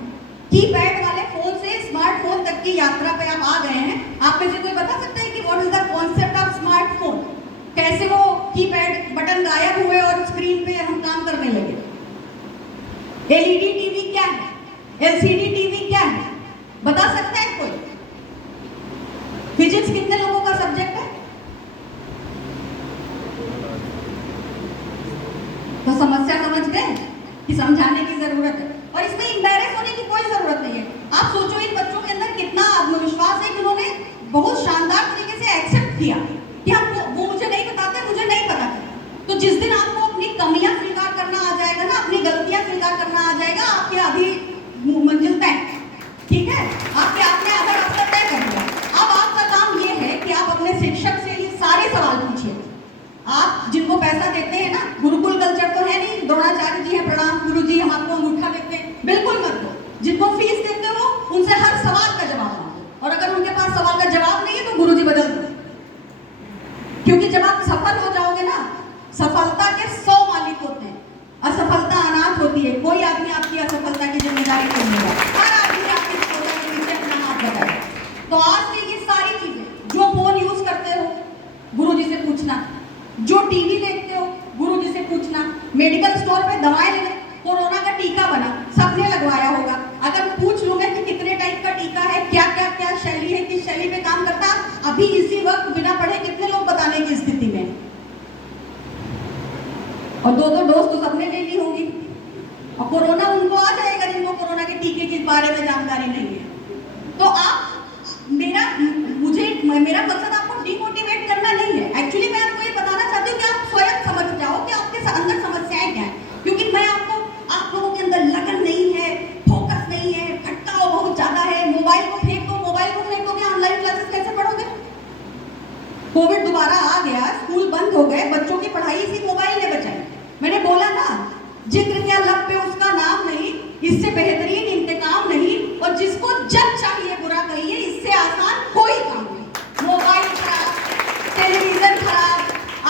कीपैड वाले फोन से स्मार्टफोन तक की यात्रा पे आप आ गए हैं। आप में से कोई बता सकता है कि what is the concept of smartphone? कैसे वो कीपैड बटन गायब हुए और स्क्रीन पे हम काम करने लगे? एलईडी टीवी क्या है? एलसीडी टीवी क्या है? बता सकता है कोई? फिजिक्स कितने लोगों का सब्जेक्ट है? तो समस्या समझ गए कि समझाने की जरूरत है, और इसमें एम्बैरेस होने की कोई जरूरत नहीं है। आप सोचो इन बच्चों के अंदर कितना आत्मविश्वास है कि उन्होंने बहुत शानदार तरीके से एक्सेप्ट किया कि हमको वो मुझे नहीं बताते, मुझे नहीं पता था। तो जिस दिन आपको अपनी कमियां स्वीकार करना आ जाएगा ना, अपनी गलतियां स्वीकार करना आ जाएगा, आपकी आधी मंजिल तय, ठीक है? आपके आपने आधा रास्ता तय कर दिया। अब आपका काम ये है कि आप अपने शिक्षक से ये सारे सवाल पूछिए। आप जिनको पैसा देते हैं ना, गुरुकुल कल्चर तो है नहीं, द्रोणाचार्य जी हैं, प्रणाम गुरु जी, हम आपको अंगूठा देते हैं, बिल्कुल मत दो। जिनको फीस देते हो उनसे हर सवाल का जवाब मांगो, और अगर उनके पास सवाल का जवाब नहीं है तो गुरु जी बदल दो। क्योंकि जब आप सफल हो जाओगे ना, सफलता के 100 मालिक होते हैं, असफलता अनाथ होती है। कोई आदमी आपकी असफलता की जिम्मेदारी नहीं लेगा, हर आदमी आपकी सफलता के पीछे अपना हाथ लगाएगा। तो आज से ये सारी चीजें, जो फोन यूज करते हो गुरुजी से पूछना, जो टीवी देखते हो गुरुजी से पूछना, मेडिकल स्टोर पे दवाएं लेना, कोरोना का टीका बना, सबने लगवाया होगा। अगर पूछ लूंगा कि कितने टाइप का टीका है, क्या क्या क्या शैली है, किस शैली पे काम करता, अभी इसी वक्त बिना पढ़े कितने लोग बताने की स्थिति में? और 2-2 डोज तो सबने ले ली होगी, और कोरोना उनको आ जाएगा जिनको कोरोना के टीके के बारे में जानकारी नहीं है। तो आप मेरा मकसद आपको डिमोटिवेट करना नहीं है। एक्चुअली मैं आपको ये बताना चाहती हूँ कि आप स्वयं समझ जाओ कि आपके अंदर समस्याएं क्या है। क्योंकि मैं आप लोगों के अंदर लगन नहीं है, फोकस नहीं है, भटकाव बहुत ज्यादा है। मोबाइल को फेंक दो, मोबाइल को फेंक दोगे, ऑनलाइन क्लासेस कैसे पढ़ोगे? कोविड दोबारा आ गया, स्कूल बंद हो गए, बच्चों की पढ़ाई इसी मोबाइल ने बचाई। मैंने बोला ना, जिक्र क्या लब पे उसका नाम नहीं, इससे बेहतरीन इंतकाम नहीं, और जिसको जब चाहिए बुरा कहिए, इससे आसान कोई काम नहीं। मोबाइल खराब, टेलीविजन खराब,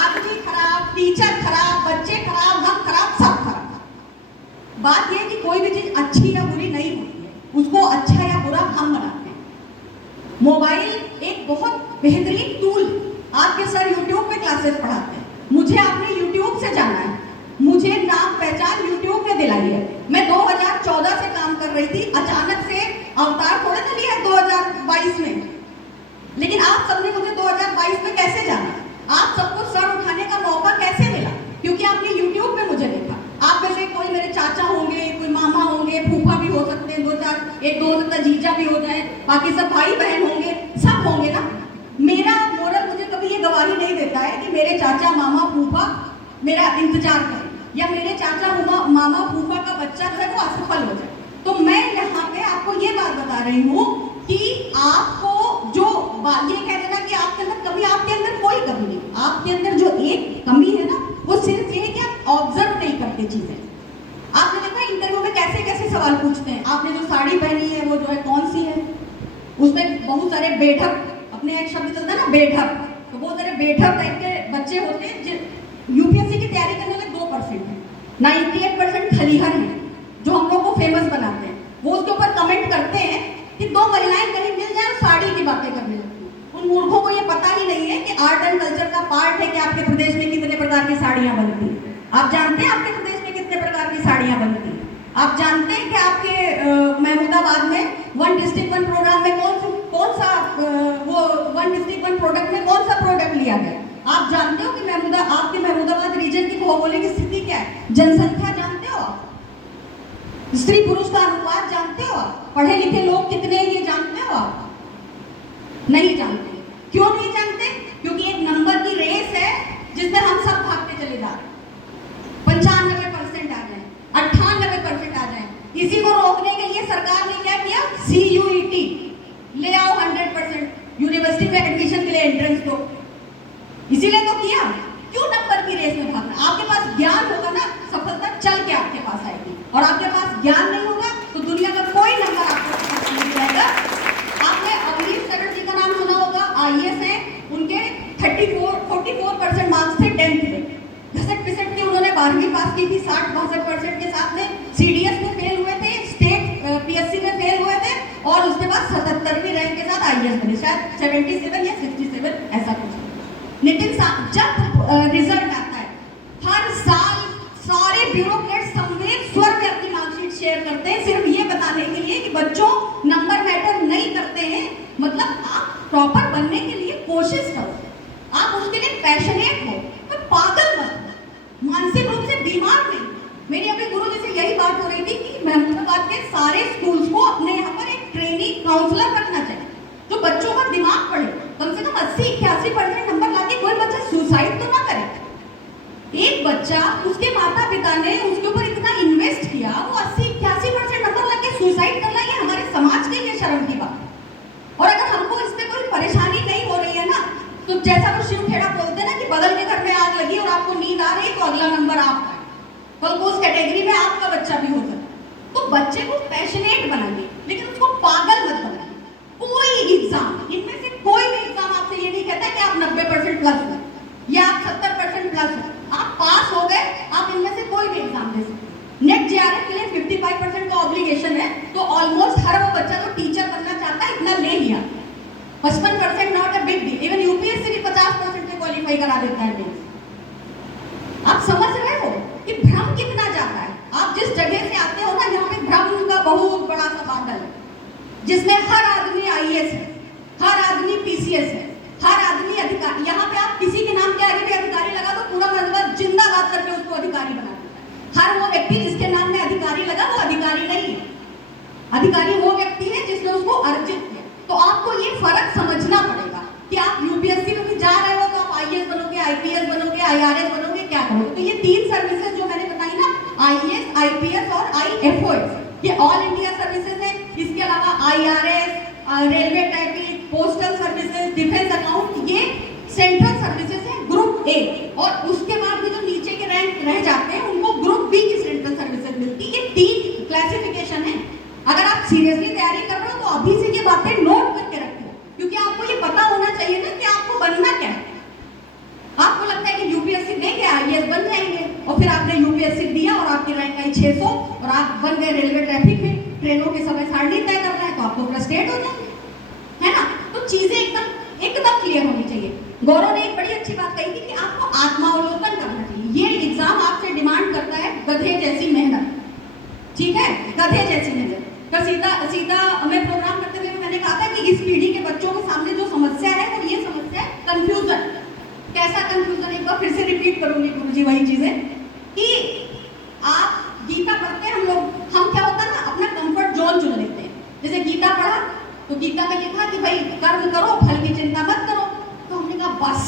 आदमी खराब, टीचर खराब, बच्चे खराब, हम खराब, सब खराब। बात यह कि कोई भी चीज अच्छी या बुरी नहीं होती है, उसको अच्छा या बुरा हम बनाते हैं। मोबाइल एक बहुत बेहतरीन टूल है। आपके सर यूट्यूब पे क्लासेस पढ़ाते हैं, मुझे आपने यूट्यूब से जाना है, मुझे नाम पहचान यूट्यूब ने दिलाई है। मैं 2014 से काम कर रही थी, अचानक से अवतार थोड़े ना लिया 2022 में। लेकिन आप सबने मुझे 2022 में कैसे जाना? आप सबको सर उठाने का मौका कैसे मिला? क्योंकि आपने यूट्यूब पे मुझे देखा। आप में से कोई मेरे चाचा होंगे, कोई मामा होंगे, फूफा भी हो सकते हैं, 1-2 जीजा भी हो जाए, बाकी सब भाई बहन होंगे, सब होंगे ना। मेरा मोरल मुझे कभी ये गवाही नहीं देता है कि मेरे चाचा मामा फूफा मेरा इंतजार करें, या मेरे चाचा मामा फूफा का बच्चा जो है वो असफल हो जाए। तो मैं यहाँ पे आपको ये बात बता रही हूँ कि आपको जो ये कह देना कि आपके अंदर कमी, आपके अंदर कोई कमी नहीं। आपके अंदर जो एक कमी है ना, वो सिर्फ ये है कि आप ऑब्जर्व नहीं करते चीजें। आपने देखा इंटरव्यू में कैसे कैसे सवाल पूछते हैं। आपने जो साड़ी पहनी है वो जो है कौन सी है, उसमें बहुत सारे बेढक, अपने एक शब्द चलता है ना बेढक, तो बहुत सारे बेढक टाइप के बच्चे होते हैं। यूपीएससी की तैयारी करने वाले 2% है, 98% खलीहर है जो हम लोग को फेमस बनाते हैं। वो उसके ऊपर कमेंट करते हैं कि 2 महिलाएं कहीं मिल जाए साड़ी की बातें करने लगती हैं। उन मूर्खों को ये पता ही नहीं है कि आर्ट एंड कल्चर का पार्ट है कि आपके प्रदेश में कितने प्रकार की साड़ियां बनती हैं। आप जानते हैं आपके प्रदेश में कितने प्रकार की साड़ियां बनती हैं? आप जानते हैं कि आपके महमूदाबाद में 1 डिस्ट्रिक्ट 1 प्रोग्राम में कौन कौन सा वो वन डिस्ट्रिक्ट वन प्रोडक्ट में कौन सा प्रोडक्ट लिया गया? आप जानते हो कि आपके महमूदाबाद रीजन की भौगोलिक स्थिति क्या है? जनसंख्या जानते हो आप? स्त्री पुरुष का अनुपात जानते हो आप? पढ़े लिखे लोग कितने हैं ये जानते हो आप? नहीं जानते। क्यों नहीं जानते? क्योंकि एक नंबर की रेस है जिसमें हम सब भागते चले जा रहे हैं। 95% आ जाए, 98% आ जाए। इसी को रोकने के लिए सरकार ने क्या किया? CUET ले आओ 100%, यूनिवर्सिटी में एडमिशन के लिए एंट्रेंस दो। इसीलिए तो किया। क्यों नंबर की रेस में भागना? आपके पास ज्ञान होगा ना, सफलता चल के आपके पास आएगी। और आपके पास ज्ञान नहीं होगा तो दुनिया का कोई नंबर आपको नहीं जाएगा। आपने अवनीश चटर्जी का नाम सुना होगा, IAS है, उनके 44% मार्क्स थे 10th में। घसट पिसट के उन्होंने 12वीं पास की थी 60-62% के साथ में। CDS में फेल हुए थे, स्टेट PSC में फेल हुए थे और उसके बाद 77वीं रैंक के साथ IAS बने, शायद 77 या 67 ऐसा कुछ। नितिन जब रिजल्ट आता है हर साल सारे ब्यूरोक्रेट स्वर में अपनी मार्कशीट शेयर करते हैं, सिर्फ ये बताने के लिए कि बच्चों नंबर मैटर नहीं करते हैं। मतलब आप प्रॉपर बनने के लिए कोशिश करो, आप उसके लिए पैशनेट हो, तो पागल मत हो, मानसिक रूप से बीमार नहीं। मेरी अभी गुरु जी से यही बात हो रही थी कि महमूदाबाद के सारे स्कूल्स को अपने यहाँ पर एक ट्रेनिंग काउंसलर रखना चाहिए जो बच्चों का दिमाग पढ़े। कम से कम 80-81% नंबर लाके कोई बच्चा सुसाइड तो ना करे। एक बच्चा, उसके माता पिता ने उसके ऊपर इतना इन्वेस्ट किया, वो 80-81% नंबर लाके सुसाइड करना, ये हमारे समाज के लिए शर्म की बात। और अगर हमको इसमें कोई परेशानी नहीं हो रही है ना, तो जैसा वो शिव खेड़ा बोलते ना कि बगल के घर में आग लगी और आपको नींद आ रही तो अगला नंबर आपका है, कल को उस कैटेगरी में आपका बच्चा भी हो सकता। तो बच्चे को पैशनेट बनाइए, लेकिन उसको पागल मत बनाइए। कोई एग्जाम, इनमें से कोई भी एग्जाम आपसे ये नहीं कहता कि आप 90% प्लस हो या आप 70% प्लस हो। आप पास हो गए, आप इनमें से कोई भी एग्जाम दे सकते हैं। नेट JRF के लिए 55% का ऑब्लिगेशन है, तो ऑलमोस्ट हर वो बच्चा जो टीचर बनना चाहता है इतना ले लिया। 55% not a big deal. Even UPSC भी 50% के क्वालिफाई करा देता है। आप समझ रहे हो कि भ्रम कितना ज्यादा है? आप जिस जगह से आते हो ना, यहाँ पे भ्रम का बहुत बड़ा सा बादल है, जिसमें हर आदमी IAS है, हर आदमी PCS है, हर आदमी अधिकारी। यहाँ पे आप किसी के नाम के आगे भी अधिकारी लगा तो पूरा मतलब जिंदाबाद करके उसको अधिकारी बना देता है। हर वो व्यक्ति जिसके नाम में अधिकारी लगा वो अधिकारी नहीं है। अधिकारी वो व्यक्ति है जिसने उसको अर्जित किया। तो आपको ये फर्क समझना पड़ेगा कि आप UPSC में भी जा रहे हो तो आप IAS बनोगे, IPS बनोगे, IRS बनोगे, क्या करोगे। तो ये 3 सर्विसेज जो मैंने बताई ना, IAS, IPS और IFOS, ये ऑल इंडिया सर्विसेज है। इसके अलावा IRS, railway traffic, postal services, defence account, ये सेंट्रल सर्विसेज है ग्रुप A। और उसके बाद भी जो नीचे के रैंक रह जाते हैं उनको ग्रुप B की सेंट्रल सर्विसेज मिलती है। ये 3 क्लासिफिकेशन है। अगर आप सीरियसली तैयारी कर रहे हो तो अभी से ये बातें नोट करके रखो, क्योंकि आपको ये पता होना चाहिए ना कि आपको बनना क्या है। आपको लगता है कि UPSC देंगे IAS बन जाएंगे, और फिर आपने UPSC दिया और आपकी रैंक आई 600 और आप बन गए रेलवे ट्रैफिक में, ट्रेनों के समय सारणी तय करना है तो आपको फ्रस्ट्रेट हो जाएंगे, है ना। तो चीजें एकदम क्लियर होनी चाहिए। गौरव ने एक बड़ी अच्छी बात कही थी कि आपको आत्मावलोकन करना चाहिए। ये एग्जाम आपसे डिमांड करता है गधे जैसी मेहनत, ठीक है, गधे जैसी मेहनत। तो सीधा हमें प्रोग्राम करते हुए मैंने कहा था कि इस पीढ़ी के बच्चों के सामने जो समस्या है वो ये समस्या है कंफ्यूजन। कैसा कंफ्यूजन? एक बार फिर से रिपीट करूंगी गुरुजी वही चीजें कि आप गीता पढ़ते हैं, हम क्या होता है ना, अपना कंफर्ट जोन चुन लेते हैं। जैसे गीता पढ़ा तो गीता में लिखा कि भाई कर्म करो, फल की चिंता मत करो। तो हमने कहा बस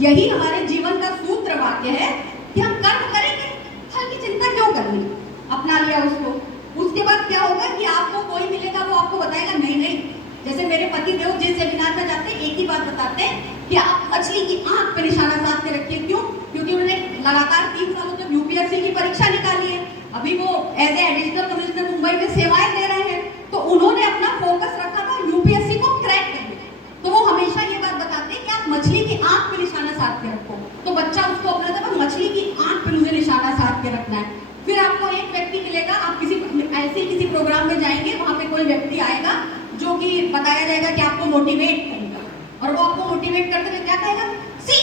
यही हमारे जीवन का सूत्र वाक्य है कि हम कर्म करेंगे, फल की चिंता क्यों करनी। अपना लिया उसको। उसके बाद क्या होगा कि आपको कोई मिलेगा वो आपको बताएगा नहीं। जैसे मेरे पति देव जिस सेमिनार में जाते हैं एक ही बात बताते हैं कि आप मछली की आंख पे निशाना साध के रखिए। क्यों? क्योंकि उन्होंने लगातार 3 सालों तक UPSC की परीक्षा निकाली है, अभी वो as a additional commissioner Mumbai में सेवाएं दे रहे हैं, तो उन्होंने अपना फोकस रखा था UPSC को क्रैक करने। तो वो हमेशा ये बात बताते हैं कि आप मछली की आंख पे निशाना साध के रखो। तो बच्चा उसको अपना था मछली की आंख पे मुझे निशाना साध के रखना है। फिर आपको एक व्यक्ति मिलेगा, आप किसी प्रोग्राम में जाएंगे, वहां पे कोई व्यक्ति आएगा जो कि बताया जाएगा कि आपको मोटिवेट करेगा, और वो आपको मोटिवेट करते हुए क्या कहेगा, सी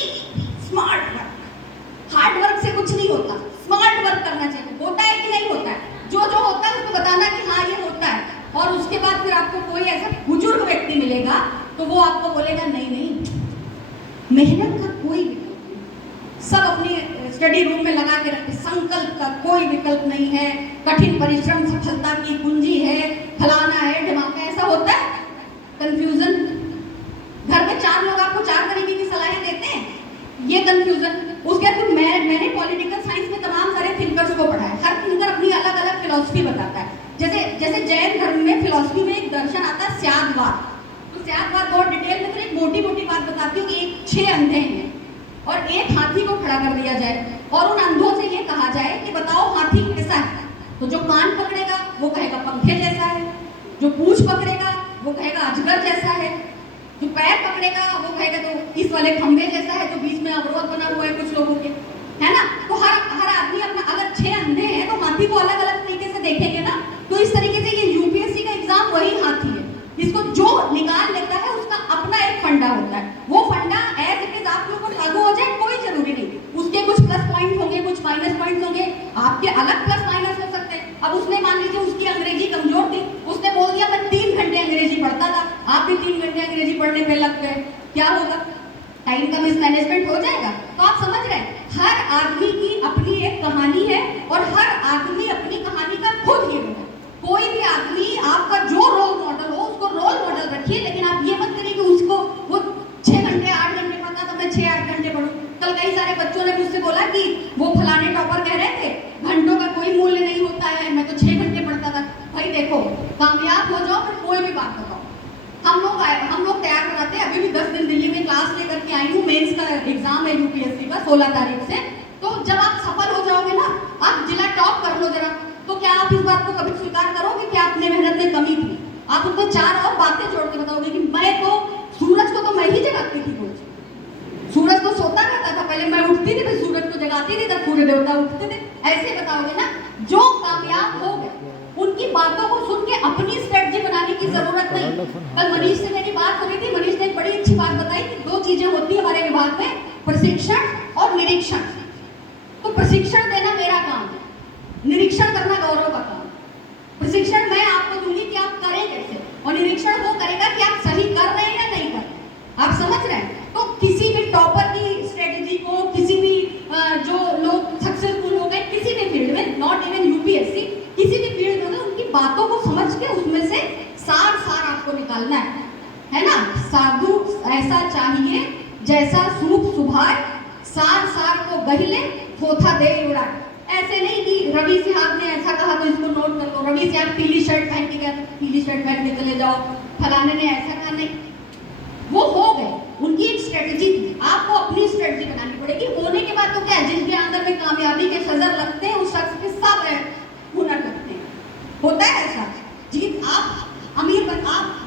स्मार्ट वर्क। हार्ड वर्क से कुछ नहीं होता, स्मार्ट वर्क करना चाहिए। होता है कि नहीं होता है? जो होता है उसको बताना कि हाँ ये होता है। और उसके बाद फिर आपको कोई ऐसा बुजुर्ग व्यक्ति मिलेगा वो आपको बोलेगा नहीं नहीं, मेहनत का कोई विकल्प नहीं, सब अपने स्टडी रूम में लगा के रखते, संकल्प का कोई विकल्प नहीं है, कठिन परिश्रम सफलता की कुंजी है, फलाना है ढिमाका, ऐसा होता है। कंफ्यूजन, घर में 4 लोग आपको 4 तरीके की सलाहें देते हैं, ये कंफ्यूजन। उसके बाद मैंने पॉलिटिकल साइंस में तमाम सारे थिंकर्स को पढ़ा है, हर थिंकर अपनी अलग अलग फिलॉसफी बताता है। जैसे जैन धर्म में फिलॉसफी में एक दर्शन आता है स्यादवाद, तो स्यादवाद बहुत डिटेल में, तो एक मोटी मोटी बात बताती हूँ कि 6 अंधे हैं और एक हाथी को खड़ा कर दिया जाए और उन अंधों से ये कहा जाए कि बताओ हाथी कैसा है, तो जो कान पकड़ेगा वो कहेगा पंखे जैसा है, जो पूंछ पकड़ेगा वो कहेगा अजगर जैसा है, जो पैर पकड़ेगा वो कहेगा तो इस वाले खंबे जैसा है, जो बीच में अवरोध बना हुआ है कुछ लोगों के, है ना। तो हर आदमी अपना, अगर 6 अंधे हैं तो हाथी को अलग अलग तरीके से देखेंगे ना। तो इस तरीके से ये यूपीएससी का एग्जाम वही हाथी है, इसको जो निकाल लेता है उसका अपना एक फंडा होता है, वो फंडा एज इट इज आप लोगों को लागू हो जाए कोई जरूरी नहीं, उसके कुछ प्लस पॉइंट होंगे, कुछ माइनस पॉइंट होंगे, आपके अलग प्लस माइनस हो सकते हैं। अब उसने मान लीजिए उसकी अंग्रेजी कमजोर थी, उसने बोल दिया मैं 3 घंटे अंग्रेजी पढ़ता था, आप भी 3 घंटे अंग्रेजी पढ़ने पे लग गए, क्या होगा? टाइम का मिसमैनेजमेंट हो जाएगा। तो आप समझ रहे हैं, हर आदमी की अपनी एक कहानी है और हर आदमी अपनी कहानी का खुद हीरो है। कोई भी आदमी आपका जो रोल मॉडल हो उसको रोल मॉडल रखिए, लेकिन आप ये मत करिए कि उसको वो 6 घंटे 8 घंटे पढ़ता था, मैं 6-8 घंटे पढ़ूं। कल कई सारे बच्चों ने मुझसे बोला कि वो फलाने टॉपर कह रहे थे घंटों का कोई मूल्य नहीं होता है, मैं तो 6 घंटे पढ़ता था। भाई देखो, कामयाब हो जाओ फिर कोई भी बात बताओ। हम लोग तैयार कराते हैं, अभी भी 10 दिन दिल्ली में क्लास लेकर के आई हूँ, मेंस का एग्जाम है यूपीएससी का 16 तारीख से। तो जब आप सफल हो जाओगे ना, आप जिला टॉप कर लो जरा, तो क्या आप इस बात को कभी स्वीकार करोगे कि आपने मेहनत में कमी थी? आप उसमें 4 और बातें जोड़ के बताओगे कि मैं तो सूरज को तो मैं ही जगाती थी रोज, सूरज तो सोता रहता था, पहले मैं उठती थी, फिर सूरज को जगाती थी, तब सूर्य देवता उठते थे। ऐसे बताओगे ना। जो कामयाब हो गए उनकी बातों को सुन के अपनी स्ट्रेटजी बनाने की जरूरत नहीं। कल मनीष से मेरी बात हो रही थी, मनीष ने एक बड़ी अच्छी बात बताई कि 2 चीजें होती है हमारे विभाग में, प्रशिक्षण और निरीक्षण। तो प्रशिक्षण देना मेरा काम है, निरीक्षण करना गौरव का काम। प्रशिक्षण मैं आपको दूंगी कि आप करें कैसे, और निरीक्षण वो करेगा कि आप सही कर रहे हैं या नहीं कर रहे। आप समझ रहे हैं? तो किसी भी टॉपर की स्ट्रेटजी को, किसी भी जो लोग सक्सेसफुल हो गए किसी भी फील्ड में, नॉट इवन यूपीएससी, किसी भी फील्ड में, उनकी बातों को समझ के उसमें से सार आपको निकालना है ना। साधु ऐसा चाहिए जैसा सूप सुभाए, सार को गहिले थोथा दे उड़ाए। ऐसे नहीं कि रवि सिहाग ने ऐसा कहा तो इसको नोट कर लो, रवि सिहाग पीली शर्ट पहन के गया, पीली शर्ट पहन के चले जाओ, फलाने ने ऐसा कहा, नहीं। वो हो गए, उनकी एक स्ट्रेटजी थी, आपको अपनी स्ट्रेटजी बनानी पड़ेगी। होने के बाद तो क्या, जिनके अंदर में कामयाबी के सजर लगते हैं उस शख्स के सब हुनर लगते हैं। होता है ऐसा जी। आप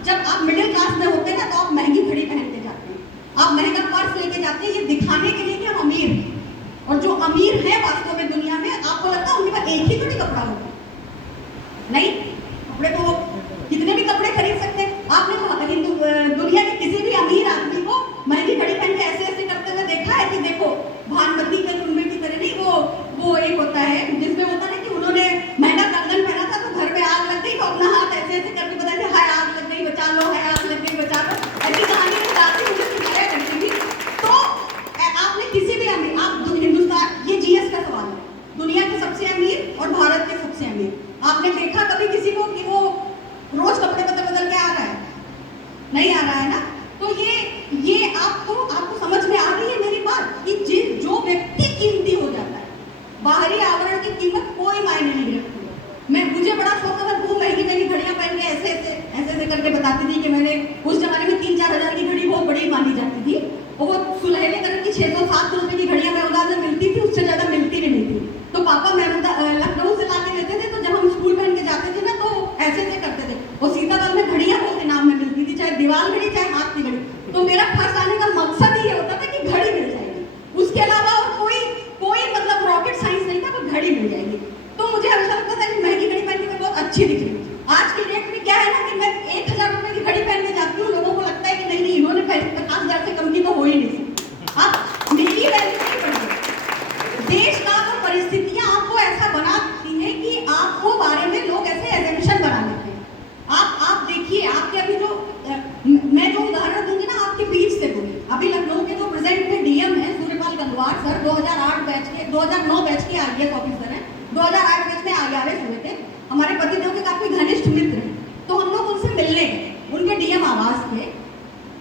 जब आप मिडिल क्लास में होते हैं ना, तो आप महंगी घड़ी पहन के जाते हैं, आप महंगा पर्स लेके जाते हैं, ये दिखाने के लिए कि हम अमीर हैं। और जो अमीर है वास्तव में दुनिया में, आपको लगता है उनके पास एक ही घड़ी कपड़ा होता है? नहीं, कपड़े तो कितने भी कपड़े खरीद सकते हैं। आपने दुनिया के किसी भी अमीर आदमी को महंगी घड़ी पहन के ऐसे ऐसे करते हुए देखा है कि देखो भानुमति के कुंडे की तरह नहीं, वो एक होता है जिसमें होता है कि उन्होंने महंगा कंगन पहना था तो घर में आग लग गई, तो अपना हाथ ऐसे ऐसे करके बताया कि हाय आग लग गई बचा लो, हाय आग लग गई बचा लो, ऐसी कहानी बताती मुझे सिखाया करती थी। तो आपने किसी भी अमीर, आप हिंदुस्तान, ये जीएस का सवाल है, दुनिया के सबसे अमीर और भारत के सबसे अमीर, आपने देखा कभी किसी को कि वो रोज कपड़े बदल के आ रहा है? नहीं आ रहा है ना। तो ये आपको समझ में आ रही है मेरी बात कि जो व्यक्ति कीमती हो जाता है, बाहरी आवरण की कीमत कोई मायने नहीं रखती है। मुझे बड़ा शौक था, मैं खूब महंगी घड़ियां पहन के ऐसे करके बताती थी कि मैंने उस जमाने में 3-4 हज़ार की घड़ी बहुत बड़ी मानी जाती थी, और वो सुनहरे कलर की 600-700 रुपए की घड़ियां महंगा में मिलती थी, उससे ज्यादा मिलती नहीं मिलती। तो पापा लखनऊ से ला के देते थे, तो जब हम स्कूल पहन के जाते थे ना, तो ऐसे करते थे। और सीताफल में घड़ियां बहुत इनाम में मिलती थी, चाहे दीवार घड़ी चाहे हाथ की घड़ी। तो मेरा फर्स्ट आने का मकसद ही ये होता था कि घड़ी मिल जाएगी, उसके अलावा और कोई मतलब रॉकेट साइंस नहीं था, वो घड़ी मिल जाएगी। तो मुझे हमेशा लगता था कि महंगी घड़ी पहन के मैं बहुत अच्छी दिख रही हूँ। आज के डेट में क्या है ना कि मैं 1000 रुपए की घड़ी पहन के जाती हूँ, लोगों को लगता है कि नहीं इन्होंने 50,000 से कम की तो हो ही नहीं सकती। आप मेरी वैल्यू नहीं बढ़ी, देश का तो परिस्थितियां आपको ऐसा बनाती है कि आपको बारे में लोग ऐसे एजम्पशन बना लेते हैं। आप देखिए, आपके अभी जो मैं जो उदाहरण दूंगी ऑफिसर हैं, 2008 बैच में IRS हुए थे, हमारे पतिदेव के काफी घनिष्ठ मित्र हैं। तो हम लोग उनसे मिलने गए, उनके DM आवास थे।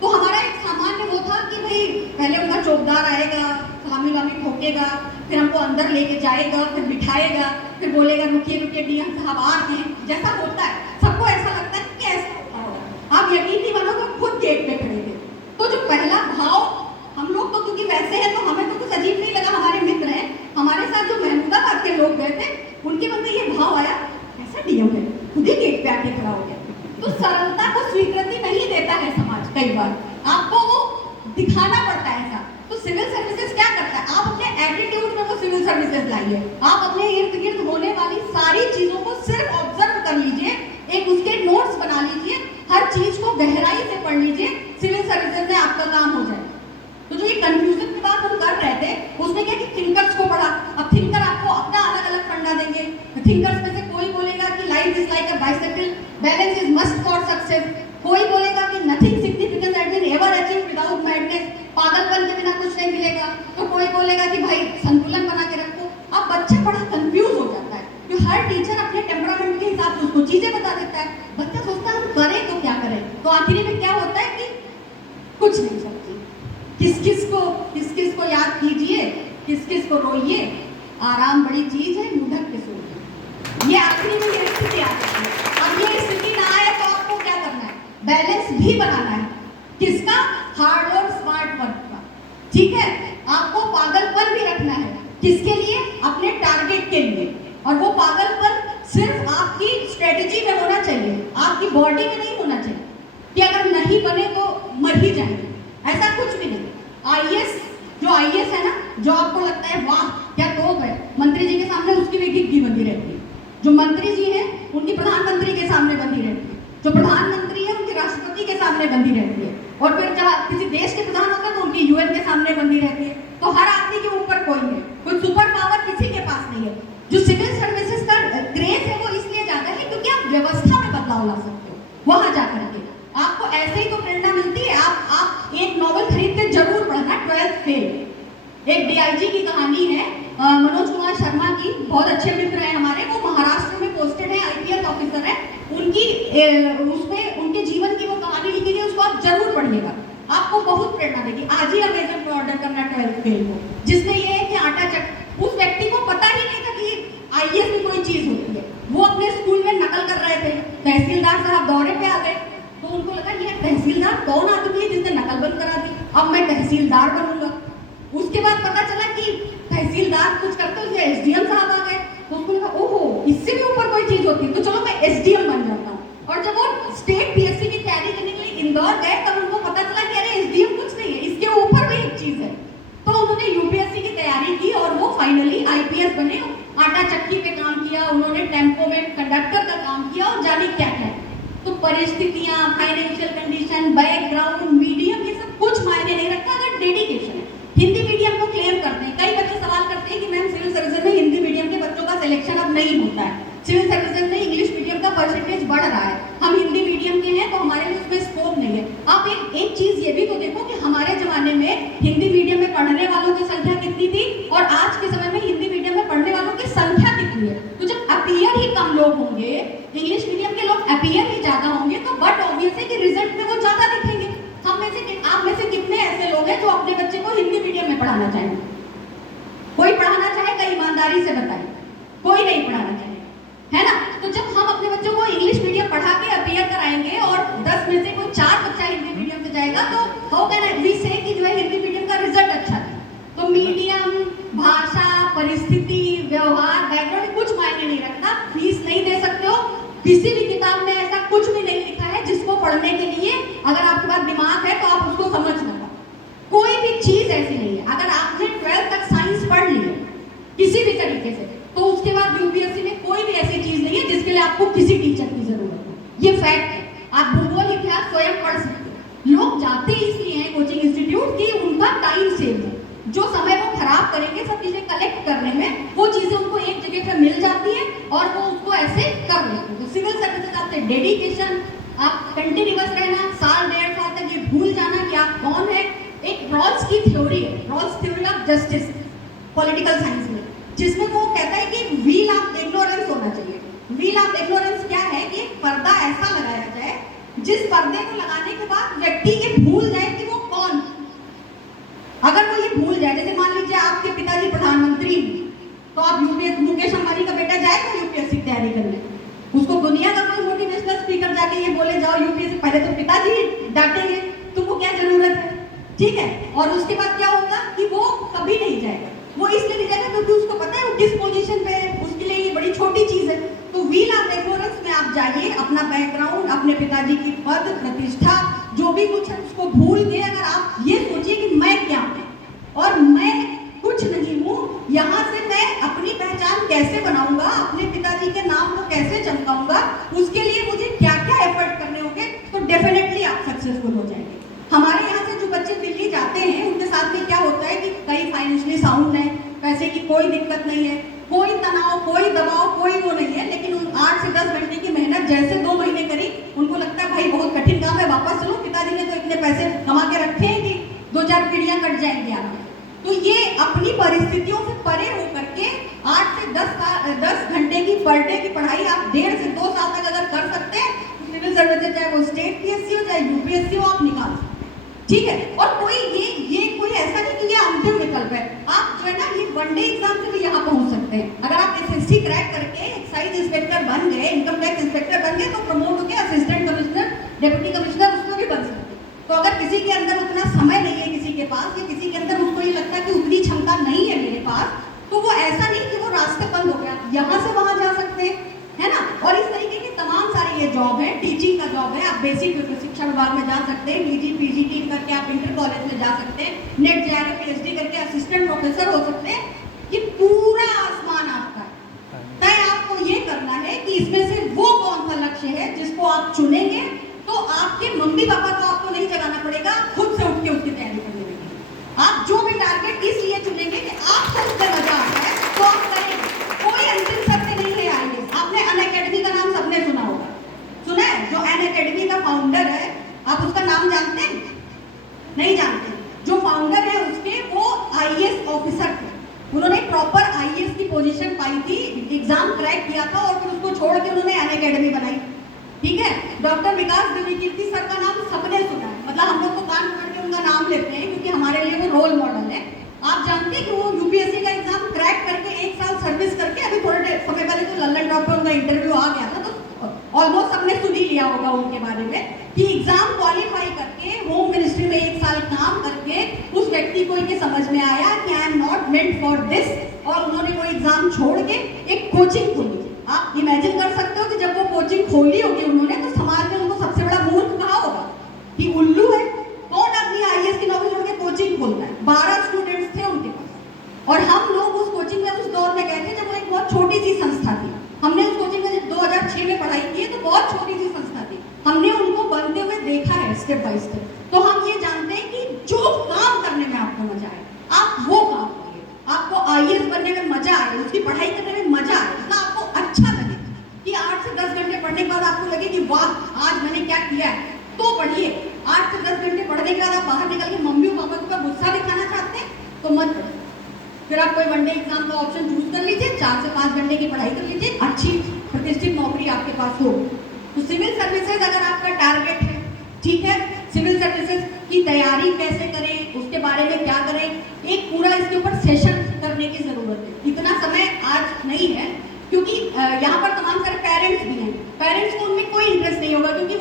तो हमारा एक सामान्य वो था कि भाई पहले उनका चौकीदार आएगा, सलामी वामी ठोकेगा, फिर हमको अंदर लेके जाएगा, फिर बिठाएगा, फिर बोलेगा रुकिए रुकिए DM साहब आ रहे हैं। जैसा होता है सबको ऐसा लगता है कि ऐसा होता होगा। आप यकीन नहीं मानोगे, खुद गेट पे खड़े थे। तो जो पहला भाव, हम लोग तो क्योंकि वैसे हैं तो हमें तो कुछ अजीब नहीं लगा, हमारे मित्र हैं, हमारे साथ जो महमूदाबाद के लोग गए थे उनके मन में ये भाव आया, ऐसा DM है, खुद ही गेट पे आके खड़ा हो गया। तो सरलता को स्वीकृति नहीं देता है समाज, कई बार आपको वो दिखाना पड़ता है ऐसा। तो सिविल सर्विसेज क्या करता है, आप अपने एटीट्यूड में वो सिविल सर्विसेज लाइए, आप अपने इर्द गिर्द होने वाली सारी चीजों को सिर्फ ऑब्जर्व कर लीजिए, एक उसके नोट्स बना लीजिए, हर चीज को गहराई से पढ़ लीजिए, सिविल सर्विसेज में आपका काम हो जाए। तो जो ये कंफ्यूजन की बात हम कर रहे थे, उसमें क्या कि थिंकर्स को पढ़ा। अब थिंकर आपको अपना अलग अलग फंडा देंगे। थिंकर्स में से कोई बोलेगा कि life is like a bicycle, balance is must for success. कोई बोलेगा कि nothing significant has been ever achieved without madness, पागलपन के बिना कुछ नहीं मिलेगा। तो कोई बोलेगा कि भाई संतुलन बना के रखो। अब बच्चा बड़ा कंफ्यूज हो जाता है, क्योंकि हर टीचर अपने टेम्परामेंट के हिसाब से उसको चीजें बता देता है। बच्चा सोचता है हम करें तो क्या करें। तो आखिरी में क्या होता है कि कुछ नहीं समझी। किस किस को याद कीजिए, किस को रोइए, आराम बड़ी चीज है, मूढ़क के सोइए। ये आखिरी में ये स्थिति आ सकती है। अब ये स्थिति ना आए तो आपको क्या करना है, बैलेंस भी बनाना है। किसका, हार्ड और स्मार्ट वर्क का। ठीक है, आपको पागलपन भी रखना है। किसके लिए, अपने टारगेट के लिए। और वो पागलपन सिर्फ आपकी स्ट्रेटेजी में होना चाहिए, आपकी बॉडी में नहीं होना चाहिए कि अगर नहीं बने तो मर ही जाएंगे, ऐसा कुछ भी नहीं। IAS, जो IAS है ना, जो आपको लगता है वाह क्या तोप है, मंत्री जी के सामने उसकी भी घिग्गी बंधी रहती है। जो मंत्री जी हैं उनकी प्रधानमंत्री के सामने बंधी रहती है, जो प्रधानमंत्री है उनकी राष्ट्रपति के सामने बंधी रहती है, और फिर जब किसी देश के प्रधान होता है तो उनकी UN के सामने बंधी रहती है। तो हर आदमी के ऊपर कोई है, कोई सुपर पावर किसी के पास नहीं है। जो सिविल सर्विसेज का क्रेज है वो इसलिए ज्यादा है क्योंकि आप व्यवस्था में बदलाव ला सकते हो वहां जाकर के। आपको ऐसे ही तो प्रेरणा मिलती है। आप एक नॉवल खरीद के जरूर पढ़ना, 12th फेल। एक DIG की कहानी है, मनोज कुमार शर्मा की, बहुत अच्छे मित्र हैं हमारे, वो महाराष्ट्र में पोस्टेड है, IPS ऑफिसर है। उनकी उसमें उनके जीवन की वो कहानी लिखी है, उसको आप जरूर पढ़िएगा, आपको बहुत प्रेरणा देगी। आज ही अमेज़न पर ऑर्डर करना 12th फेल को, जिसमें ये है कि आटा चक, उस व्यक्ति को पता ही नहीं था कि IAS में कोई चीज होती है। वो अपने स्कूल में नकल कर रहे थे, तहसीलदार साहब दौरे पे आ गए, तो उनको लगा ये तहसीलदार कौन आदमी है जिसने नकल बंद करा दी, अब मैं तहसीलदार बनूंगा। उसके बाद पता चला कि तहसीलदार कुछ करते हुए SDM साहब आ गए, तो उसको लगा ओहो इससे भी ऊपर कोई चीज होती है, तो चलो मैं SDM बन जाता हूँ। और जब वो स्टेट PSC की तैयारी करने के लिए इंदौर गए तब उनको पता चला कि अरे SDM कुछ नहीं है, इसके ऊपर भी एक चीज है। तो उन्होंने UPSC की तैयारी की और वो फाइनली IPS बने। आटा चक्की पे काम किया उन्होंने, टेम्पो में कंडक्टर का काम किया और जाने क्या क्या। तो परिस्थितियां, फाइनेंशियल कंडीशन, बैकग्राउंड, मीडियम, ये सब कुछ मायने नहीं रखता अगर डेडिकेशन है। हिंदी मीडियम को क्लेम करते हैं, कई बच्चे सवाल करते हैं कि मैम सिविल सर्विसेज में हिंदी मीडियम के बच्चों का सिलेक्शन अब नहीं होता है, सिविल सर्विसेज में इंग्लिश मीडियम का परसेंटेज बढ़ रहा है, हम हिंदी मीडियम के हैं तो हमारे लिए उसमें स्कोप नहीं है। आप एक चीज ये भी तो देखो कि हमारे जमाने में हिंदी मीडियम में पढ़ने वालों की संख्या कितनी थी और आज के समय में हिंदी मीडियम में पढ़ने वालों की संख्या कितनी है। तो जब अपीयर ही कम लोग होंगे, इंग्लिश मीडियम के लोग अपीयर ही ज्यादा होंगे, तो बट ऑब्वियस है कि रिजल्ट में वो ज्यादा दिखेंगे। हम में से, आप में से कितने ऐसे लोग हैं जो अपने बच्चे को हिंदी मीडियम में पढ़ाना चाहेंगे? कोई पढ़ाना चाहेगा? ईमानदारी से बताइए, कोई नहीं पढ़ाना चाहेगा, है ना। तो जब हम अपने बच्चों को इंग्लिश मीडियम पढ़ा के अपीयर कराएंगे और 10 में से कोई 4 बच्चा हिंदी मीडियम से जाएगा, तो हाउ कैन आई वी से कि जो है हिंदी मीडियम का रिजल्ट अच्छा था। तो मीडियम, भाषा, परिस्थिति, व्यवहार, बैकग्राउंड कुछ मायने नहीं रखता। फीस नहीं दे सकते हो, किसी भी किताब में ऐसा कुछ भी नहीं लिखा है जिसको पढ़ने के लिए अगर आपके पास दिमाग है तो आप उसको समझ ना पाओ। कोई भी चीज ऐसी नहीं है। अगर आपने 12th तक साइंस पढ़ ली है किसी भी तरीके से, तो उसके बाद UPSC में कोई भी ऐसी चीज नहीं है जिसके लिए आपको किसी टीचर की जरूरत है। ये फैक्ट है। आप भूगोल, इतिहास स्वयं पढ़ सकते हो। लोग जाते इसलिए हैं कोचिंग इंस्टीट्यूट कि उनका टाइम सेव हो, जो समय वो खराब करेंगे सब चीजें कलेक्ट करने में, वो चीजें उनको एक जगह पर मिल जाती है और वो उसको ऐसे कर लेते हैं। तो सिविल सर्विसेज आपसे डेडिकेशन, आप कंटिन्यूअस रहना, साल 1.5 साल तक ये भूल जाना कि आप कौन है। एक रॉल्स की थ्योरी है, Rawls theory of justice political science में, जिसमें वो कहता है कि ठीक है। और उसके बाद क्या होगा कि वो कभी नहीं जाएगा, वो इसलिए नहीं जाएगा क्योंकि उसको पता है वो किस पोजीशन पे है, उसके लिए ये बड़ी छोटी चीज है। तो व्हील ऑफ एश्योरेंस में आप जाइए, अपना बैकग्राउंड, अपने पिताजी की पद प्रतिष्ठा जो भी कुछ है उसको भूल के अगर आप ये सोचिए कि मैं क्या हूँ और मैं कुछ नहीं हूँ, यहाँ से मैं अपनी पहचान कैसे बनाऊंगा, अपने पिताजी के नाम को कैसे चमकाऊंगा, उसके लिए मुझे क्या क्या एफर्ट करने होंगे, तो डेफिनेटली आप सक्सेसफुल हो जाएंगे। हमारे यहाँ से जो बच्चे दिल्ली जाते हैं उनके साथ में क्या होता है कि कई फाइनेंशियली साउंड है, पैसे की कोई दिक्कत नहीं है, कोई तनाव, कोई दबाव, कोई वो नहीं है, लेकिन उन 8 से 10 घंटे की मेहनत जैसे 2 महीने करी, उनको लगता है भाई बहुत कठिन काम है, वापस चलो, पिताजी ने तो इतने पैसे कमा के रखे हैं कि 2-4 पीढ़ियां कट जाएंगी आपकी। तो ये अपनी परिस्थितियों से परे होकर के 8 से 10 घंटे की पर डे की पढ़ाई आप 1.5 से 2 साल तक अगर कर सकते हैं, सिविल सर्विसेज चाहे वो स्टेट पीएससी हो चाहे यूपीएससी हो, आप निकाल सकते हैं। ठीक है। और कोई ये कोई ऐसा नहीं कि ये अंतिम विकल्प है, आप जो है ना ये वनडे एग्जाम से भी यहाँ पहुंच सकते हैं। अगर आप एसएससी क्रैक करके एक्साइज इंस्पेक्टर बन गए, इनकम टैक्स इंस्पेक्टर बन गए, तो प्रमोट होकर असिस्टेंट कमिश्नर, डिप्टी कमिश्नर उसमें भी बन सकते हैं। तो अगर किसी के अंदर उतना समय नहीं है, किसी के पास, या किसी के अंदर उसको ये लगता है कि उतनी क्षमता नहीं है मेरे पास, तो वो ऐसा नहीं कि वो रास्ते बंद हो गया, यहाँ से वहां जा सकते हैं, है ना। और इस तरीके की तमाम सारी ये जॉब है, टीचिंग का जॉब है, आप बेसिक शिक्षा विभाग में जा सकते हैं, डीजी पीजीटी करके आप इंटर कॉलेज में जा सकते हैं, नेट जाकर पीएचडी करके असिस्टेंट प्रोफेसर हो सकते हैं। ये पूरा आसमान आपका है, तय आपको ये करना है कि इसमें से वो कौन सा लक्ष्य है जिसको आप चुनेंगे, तो आपके मम्मी पापा को आपको नहीं जगाना पड़ेगा, खुद से उठ के उसकी तैयारी करने लगेंगे। आप जो भी टारगेट इसलिए चुनेंगे कि आपको उससे मजा आता है तो आप करेंगे, कोई अंतिम सत्य नहीं है। आइए, आपने अनअकैडमी का नाम सबने सुना होगा, सुना है? जो अनअकैडमी का फाउंडर है, आप उसका नाम जानते हैं? नहीं जानते? जो फाउंडर है उसके, वो आईएएस ऑफिसर थे, उन्होंने प्रॉपर आईएएस की पोजीशन पाई थी, एग्जाम क्रैक किया था और फिर उसको छोड़ के उन्होंने अनअकैडमी बनाई। ठीक है। डॉक्टर विकास द्विवेदी सर का नाम सबने सुना है, मतलब हम लोग तो कान पकड़ के उनका नाम लेते हैं क्योंकि हमारे लिए वो रोल मॉडल है। आप जानते हैं कि वो यूपीएससी का एग्जाम क्रैक करके 1 साल सर्विस करके, अभी थोड़े समय पहले तो लल्लन टॉप पे उनका इंटरव्यू आ गया था, तो ऑलमोस्ट सबने सुन ही लिया होगा उनके बारे में कि एग्जाम क्वालिफाई करके होम मिनिस्ट्री में 1 साल काम करके उस व्यक्ति को ये समझ में आया कि I am not meant for this, और उन्होंने वो एग्जाम छोड़ के एक कोचिंग खोली। आप इमेजिन कर सकते हो कि जब वो कोचिंग खोली होगी उन्होंने, तो समाज में उनको सबसे बड़ा मूर्ख कहा होगा कि उल्लू है, कौन आदमी आईएएस की नौकरी छोड़ के कोचिंग खोलता है। 12 स्टूडेंट्स थे उनके पास, और हम लोग उस कोचिंग में उस दौर में गए थे जब वो एक बहुत छोटी सी संस्था थी। हमने उस कोचिंग में 2006 में पढ़ाई की है, तो बहुत छोटी सी संस्था थी, हमने उनको बनते हुए देखा है स्टेप बाय स्टेप। तो हम ये जानते हैं कि जो काम करने में आपको मजा आए, आप वो काम करिए। आपको आईएएस बनने में मजा आए, उसकी पढ़ाई करने में मजा आए, ना आपको अच्छा लगे कि 8 से 10 घंटे पढ़ने के बाद आपको लगे कि वाह आज मैंने क्या किया है, तो पढ़िए। 8 से 10 घंटे पढ़ने के बाद आप बाहर निकल के मम्मी और पापा के ऊपर गुस्सा दिखाना चाहते हैं तो मत पढ़िए। फिर आप कोई वनडे एग्जाम का ऑप्शन चूज कर लीजिए, 4 से 5 घंटे की पढ़ाई कर लीजिए, अच्छी प्रतिष्ठित नौकरी आपके पास हो। तो सिविल सर्विसेज अगर आपका टारगेट है, ठीक है, सिविल सर्विसेज की तैयारी कैसे करें, उसके बारे में क्या करें, एक पूरा इसके ऊपर सेशन करने की जरूरत है। इतना समय आज नहीं है क्योंकि यहाँ पर तमाम सारे पेरेंट्स भी हैं, पेरेंट्स को उनमें कोई इंटरेस्ट नहीं होगा क्योंकि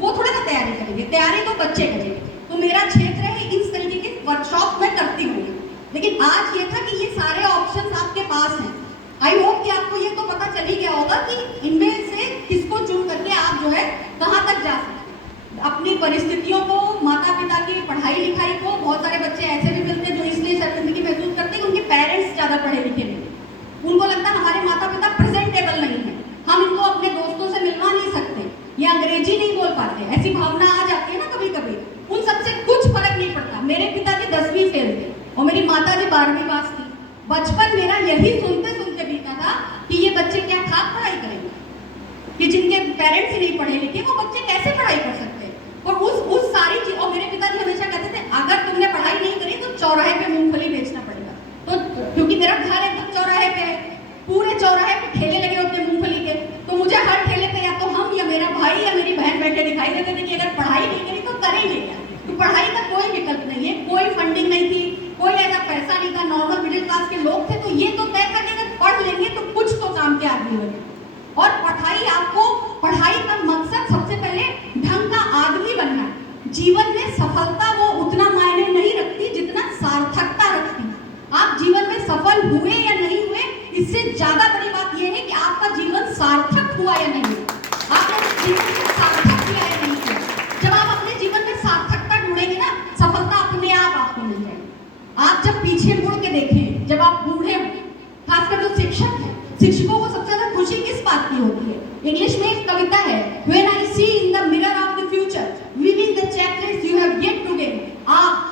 वो थोड़ा ना तैयारी करेंगे, तैयारी तो बच्चे करेंगे। तो मेरा क्षेत्र है इस तरीके की वर्कशॉप में करती हूँ, लेकिन आज ये था कि ये सारे ऑप्शंस आपके पास हैं। आई होप कि आपको ये तो पता चल ही गया होगा कि इनमें से किसको चुन करके आप जो है कहाँ तक जा सकते हैं। अपनी परिस्थितियों को, माता पिता की पढ़ाई लिखाई को, बहुत सारे बच्चे ऐसे भी मिलते हैं जो इसलिए शर्मिंदगी महसूस करते हैं कि उनके पेरेंट्स ज़्यादा पढ़े लिखे नहीं, उनको लगता है हमारे माता पिता प्रेजेंटेबल नहीं है, हम इनको अपने दोस्तों से मिलवा नहीं सकते, ये अंग्रेजी नहीं बोल पाते, ऐसी भावना आ जाती है ना कभी कभी। उन सबसे कुछ फर्क नहीं पड़ता। मेरे पिताजी 10वीं फेल थे और मेरी माता जी 12वीं पास थी। बचपन मेरा यही सुनते सुनते बीता था कि ये बच्चे क्या खाक पढ़ाई करेंगे, कि जिनके पेरेंट्स ही नहीं पढ़े लिखे वो बच्चे कैसे पढ़ाई कर सकते हैं। और उस सारी चीज, और मेरे पिताजी हमेशा कहते थे अगर तुमने पढ़ाई नहीं करी तो चौराहे पे मूंगफली बेचना पड़ेगा। तो क्योंकि मेरा घर एकदम चौराहे पे है, पूरे चौराहे पे ठेले लगे होते मूंगफली के, तो मुझे हर ठेले पे या तो हम या मेरा भाई या मेरी बहन बैठे दिखाई देते थे कि अगर पढ़ाई नहीं करी तो करेंगे क्या। तो पढ़ाई का कोई विकल्प नहीं है, कोई फंडिंग नहीं थी, कोई ऐसा पैसा नहीं था, नॉर्मल मिडिल क्लास के लोग थे। तो ये तो तय करके अगर पढ़ लेंगे तो कुछ तो काम के आदमी बने। और पढ़ाई, आपको पढ़ाई का मकसद सबसे पहले ढंग का आदमी बनना है। जीवन में सफलता वो उतना मायने नहीं शिक्षकों को सबसे ज्यादा खुशी किस बात की होती है? इंग्लिश में एक कविता है, When I see in the mirror of the future, weaving the checklist you have yet to gain,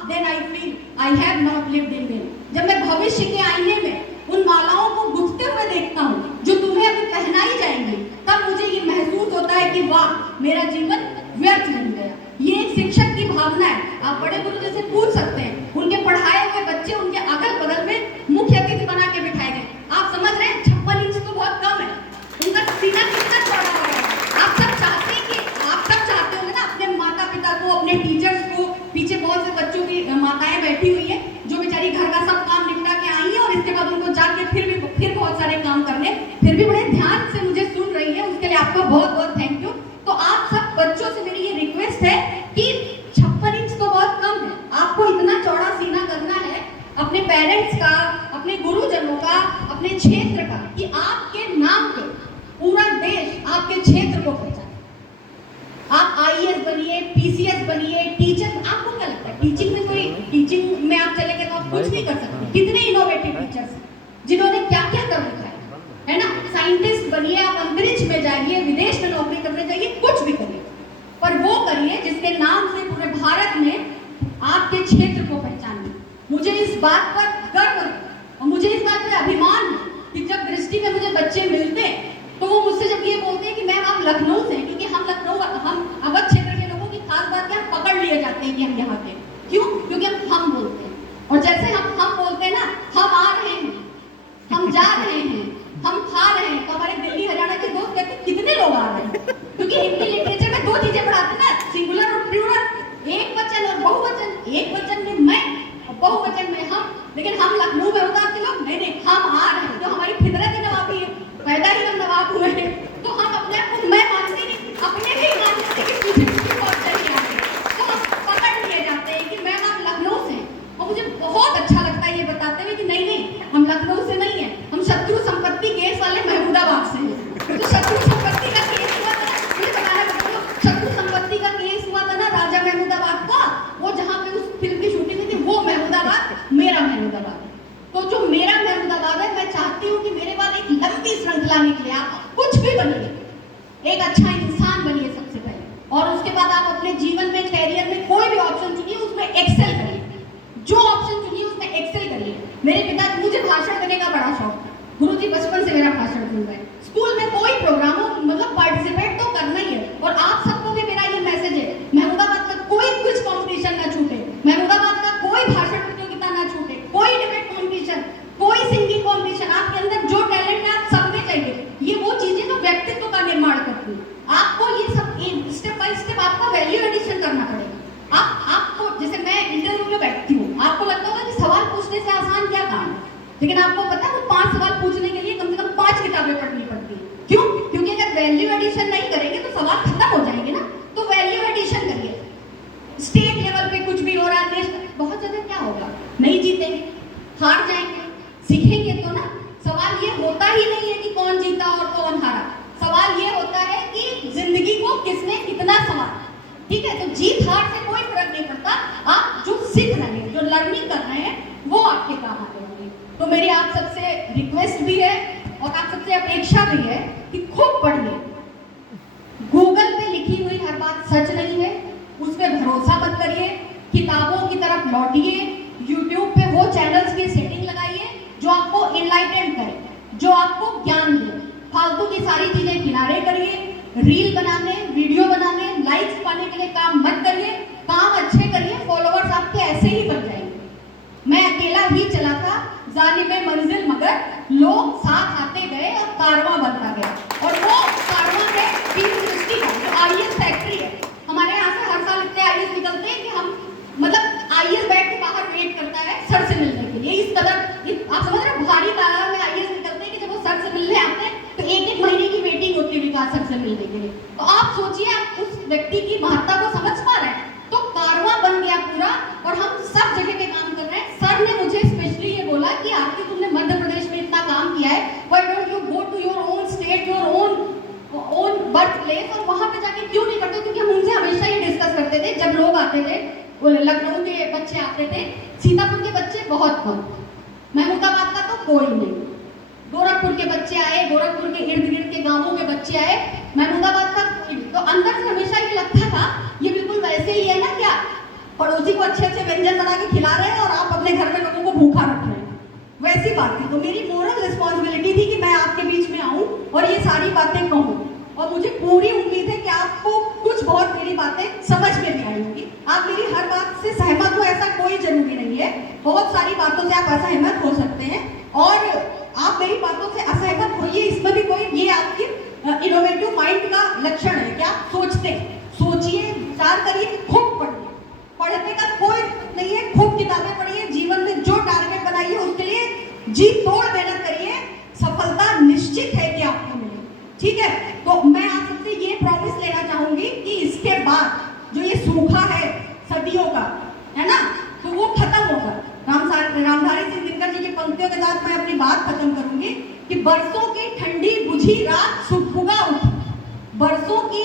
then I feel I have not lived in vain. जब मैं भविष्य के आईने में उन मालाओं को गुथते हुए देखता हूँ जो तुम्हें अभी पहनाई जाएंगी, तब मुझे ये महसूस होता है कि वाह, मेरा जीवन व्यर्थ नहीं गया। ये एक शिक्षक की भावना है। आप बड़े गुरुजी से पूछ सकते हैं, उनके पढ़ाए हुए बच्चे उनके अगल बगल में मुख्य अतिथि बना के बिठाए गए। आप समझ रहे हैं 56 इंच तो बहुत कम है, उनका सीना कितना चौड़ा होगा। आप सब चाहते होंगे ना अपने माता पिता को, अपने टीचर्स को। पीछे बहुत से बच्चों की माताएं बैठी हुई है जो बेचारी घर का सब काम निपटा के आई है और इसके बाद उनको जाके फिर बहुत सारे काम करने, फिर भी बड़े ध्यान से मुझे सुन रही है, उसके लिए आपका बहुत बहुत थैंक यू। तो आप सब बच्चों से मेरी ये रिक्वेस्ट है कि 56 इंच तो बहुत कम है, आपको इतना चौड़ा सीना करना है अपने पेरेंट्स का, अपने गुरुजनों का, अपने क्षेत्र का, कि आपके नाम पे पूरा देश आपके क्षेत्र को पहचाने। आप आईएएस बनिए, पीसीएस बनिए, टीचर। आपको क्या लगता है टीचिंग में आप चले गए तो आप कुछ नहीं कर सकते? कितने इनोवेटिव टीचर्स हैं जिन्होंने क्या क्या कर रखा है ना? साइंटिस्ट बनिए, आप अंतरिक्ष में जाइए, विदेश में नौकरी करने जाइए, कुछ भी करिए, पर वो करिए जिसके नाम से पूरे भारत में आपके क्षेत्र को पहचानिए। मुझे इस बात पर गर्व है और मुझे इस बात पर अभिमान है कि जब दृष्टि में मुझे बच्चे मिलते हैं तो वो मुझसे जब ये बोलते हैं कि मैम आप लखनऊ से, क्योंकि हम अवध क्षेत्र के लोगों की खास बात है, हम पकड़ लिए जाते हैं कि हम यहाँ के। क्यों? क्योंकि हम बोलते हैं, और जैसे हम बोलते हैं ना, हम आ रहे हैं, हम जा रहे हैं, हम खा रहे हैं, तो हमारे दिल्ली हरियाणा के दोस्त कहते हैं कितने लोग आ रहे हैं, क्योंकि हिंदी लिटरेचर में दो चीजें पढ़ाते हैं ना, सिंगुलर और प्लूरल, एक वचन और बहुवचन। एक वचन में मैं और बहुवचन में हम, लेकिन हम लखनऊ में होगा कि लोग नहीं, हम आ रहे हैं, तो हमारी फितरत ही नवाबी है, पैदा ही हम नवाब हुए हैं, तो हम अपने आप को मैं मानते नहीं, अपने भी मानते हैं कि मुझे बहुत चाहिए आगे, तो हम पकड़ लिए जाते हैं कि मैम आप लखनऊ से। और मुझे बहुत अच्छा लगता है ये बताते हुए कि नहीं हम लखनऊ से नहीं है, हम शत्रु संपत्ति केस वाले महमूदाबाद से हैं। तो शत्रु संपत्ति का केस हुआ था ना, मुझे बताया बच्चों, शत्रु संपत्ति का केस हुआ था ना राजा महमूदाबाद का, वो जहाँ पे उस फिल्म की शूटिंग हुई थी, वो महमूदाबाद मेरा महमूदाबाद है। तो जो मेरा महमूदाबाद है, मैं चाहती हूँ कि मेरे बाद एक लंबी श्रृंखला निकले, आप कुछ भी बनिए, एक अच्छा इंसान बनिए सबसे पहले, और उसके बाद आप अपने जीवन में, कैरियर में कोई भी ऑप्शन चुनिए, उसमें एक्सेल करिए, जो ऑप्शन चुनिए उसमें एक्सेल करिए। मेरे पिता, मुझे भाषण देने का बड़ा शौक था, गुरुजी बचपन से मेरा भाषण सुन रहे हैं, स्कूल में कोई प्रोग्राम हो मतलब पार्टिसिपेट तो करना ही है। और आप सबको भी मेरा ये मैसेज है, महमूदाबाद का कोई क्विज कॉम्पिटिशन ना छूटे, महमूदाबाद का कोई भाषण प्रतियोगिता ना छूटे, कोई डिबेट कॉम्पिटिशन, कोई सिंगिंग कॉम्पिटिशन। आपके अंदर जो टैलेंट है आप सब में चाहिए, ये वो चीजें जो व्यक्तित्व का निर्माण करती है। आपको ये सब स्टेप बाय स्टेप आपको वैल्यू एडिशन करना पड़ेगा। आपको, जैसे मैं इंटरव्यू में बैठती हूँ, आपको लगता होगा कि सवाल पूछने से आसान क्या काम है, लेकिन आपको पता है वो 5 सवाल पूछने के लिए कम से कम 5 किताबें पढ़नी पड़ती है। क्यों? क्योंकि अगर वैल्यू एडिशन नहीं करेंगे तो सवाल खत्म हो जाएंगे ना। तो वैल्यू एडिशन करिए। स्टेट लेवल पे कुछ भी हो रहा है, नेशनल, बहुत ज्यादा क्या होगा, नहीं जीतेंगे, हार जाएंगे, सीखेंगे तो ना। सवाल ये होता ही नहीं है कि कौन जीता और कौन हारा, सवाल ये होता है कि जिंदगी को किसने कितना संवारा। ठीक है, तो जीत हार से कोई फर्क नहीं पड़ता, आप जो सीख रहे हैं, जो लर्निंग कर रहे हैं, वो आपके काम आने वाली है। तो मेरी आप सबसे रिक्वेस्ट भी है और आप सबसे अपेक्षा भी है कि खूब पढ़िए। गूगल पे लिखी हुई हर बात सच नहीं है, उस पर भरोसा मत करिए, किताबों की तरफ लौटिए, यूट्यूब पे वो चैनल्स की सेटिंग लगाइए जो आपको इनलाइटेंड करे, जो आपको ज्ञान दे। फालतू की सारी चीजें किनारे करिए, रील बनाने, वीडियो बनाने, लाइक्स पाने के लिए काम मत करिए, काम अच्छे करिए, फॉलोअर्स आपके ऐसे ही बन जाएंगे। मैं अकेला ही चला था जानिबे मंजिल, मगर लोग साथ आते गए और कारवां बनता गया। और वो कारवां है टीम दृष्टि का, जो आईएएस फैक्ट्री है। हमारे यहाँ से हर साल इतने आईएएस निकलते हैं कि हम मतलब आईएएस बैठ के बाहर वेट करता है सर से मिलने के लिए। इस कदर आप समझ रहे हो, भारी तादाद में आईएएस निकलते हैं कि जब वो सर से मिलने आते हैं तो 1-1 महीने की वेटिंग होती है विकास सर से मिलने के लिए। तो आप सोचिए, आप उस व्यक्ति की महत्ता को समझ पा रहे हैं। तो कारवां बन गया पूरा, और हम सब जगह पे काम कर रहे हैं। सर ने मुझे स्पेशली ये बोला कि आरती, तुमने मध्य प्रदेश में इतना काम किया है, why don't you go to your own state, your own birth place, और वहां पे जाके क्यों नहीं करते? क्योंकि हम उनसे हमेशा ये डिस्कस करते थे जब लोग आते थे, वो लखनऊ के बच्चे आते थे, सीतापुर के बच्चे बहुत कम, महमूदाबाद का तो कोई नहीं, गोरखपुर के बच्चे आए, गोरखपुर के इर्द गिर्द के गांवों के बच्चे आए, महमूदाबाद का तो अंदर से हमेशा ये लगता था ये बिल्कुल वैसे ही है ना, क्या पड़ोसी को अच्छे अच्छे व्यंजन बना के खिला रहे हैं और आप अपने घर में लोगों को भूखा रख रहे हैं, वैसी बात थी। तो मेरी मोरल रिस्पॉन्सिबिलिटी थी कि मैं आपके बीच में आऊं और ये सारी बातें कहूं, और मुझे पूरी उम्मीद है कि आपको कुछ बहुत मेरी बातें समझ में भी आई होंगी। आप मेरी हर बात से सहमत हो ऐसा कोई जरूरी नहीं है, बहुत सारी बातों से आप असहमत हो सकते हैं, और आप मेरी बातों से असहमत होइए, इसमें भी कोई, ये आपकी इनोवेटिव माइंड का लक्षण है कि आप सोचते हैं, सोचिए, विचार करिए, खूब पढ़िए, पढ़ने का कोई नहीं है, खूब किताबें पढ़िए, जीवन में जो टारगेट बनाइए उसके लिए जी तोड़ मेहनत करिए, सफलता निश्चित है कि आपको मिले, ठीक है। तो मैं आप सबसे ये प्रॉमिस लेना चाहूंगी कि इसके बाद जो ये सूखा है सदियों का, है ना, तो वो खत्म होगा। रामधारी सिंह दिनकर जी की पंक्तियों के साथ मैं अपनी बात खत्म करूंगी कि बरसों की ठंडी बुझी रात सुबह उठी, बरसों की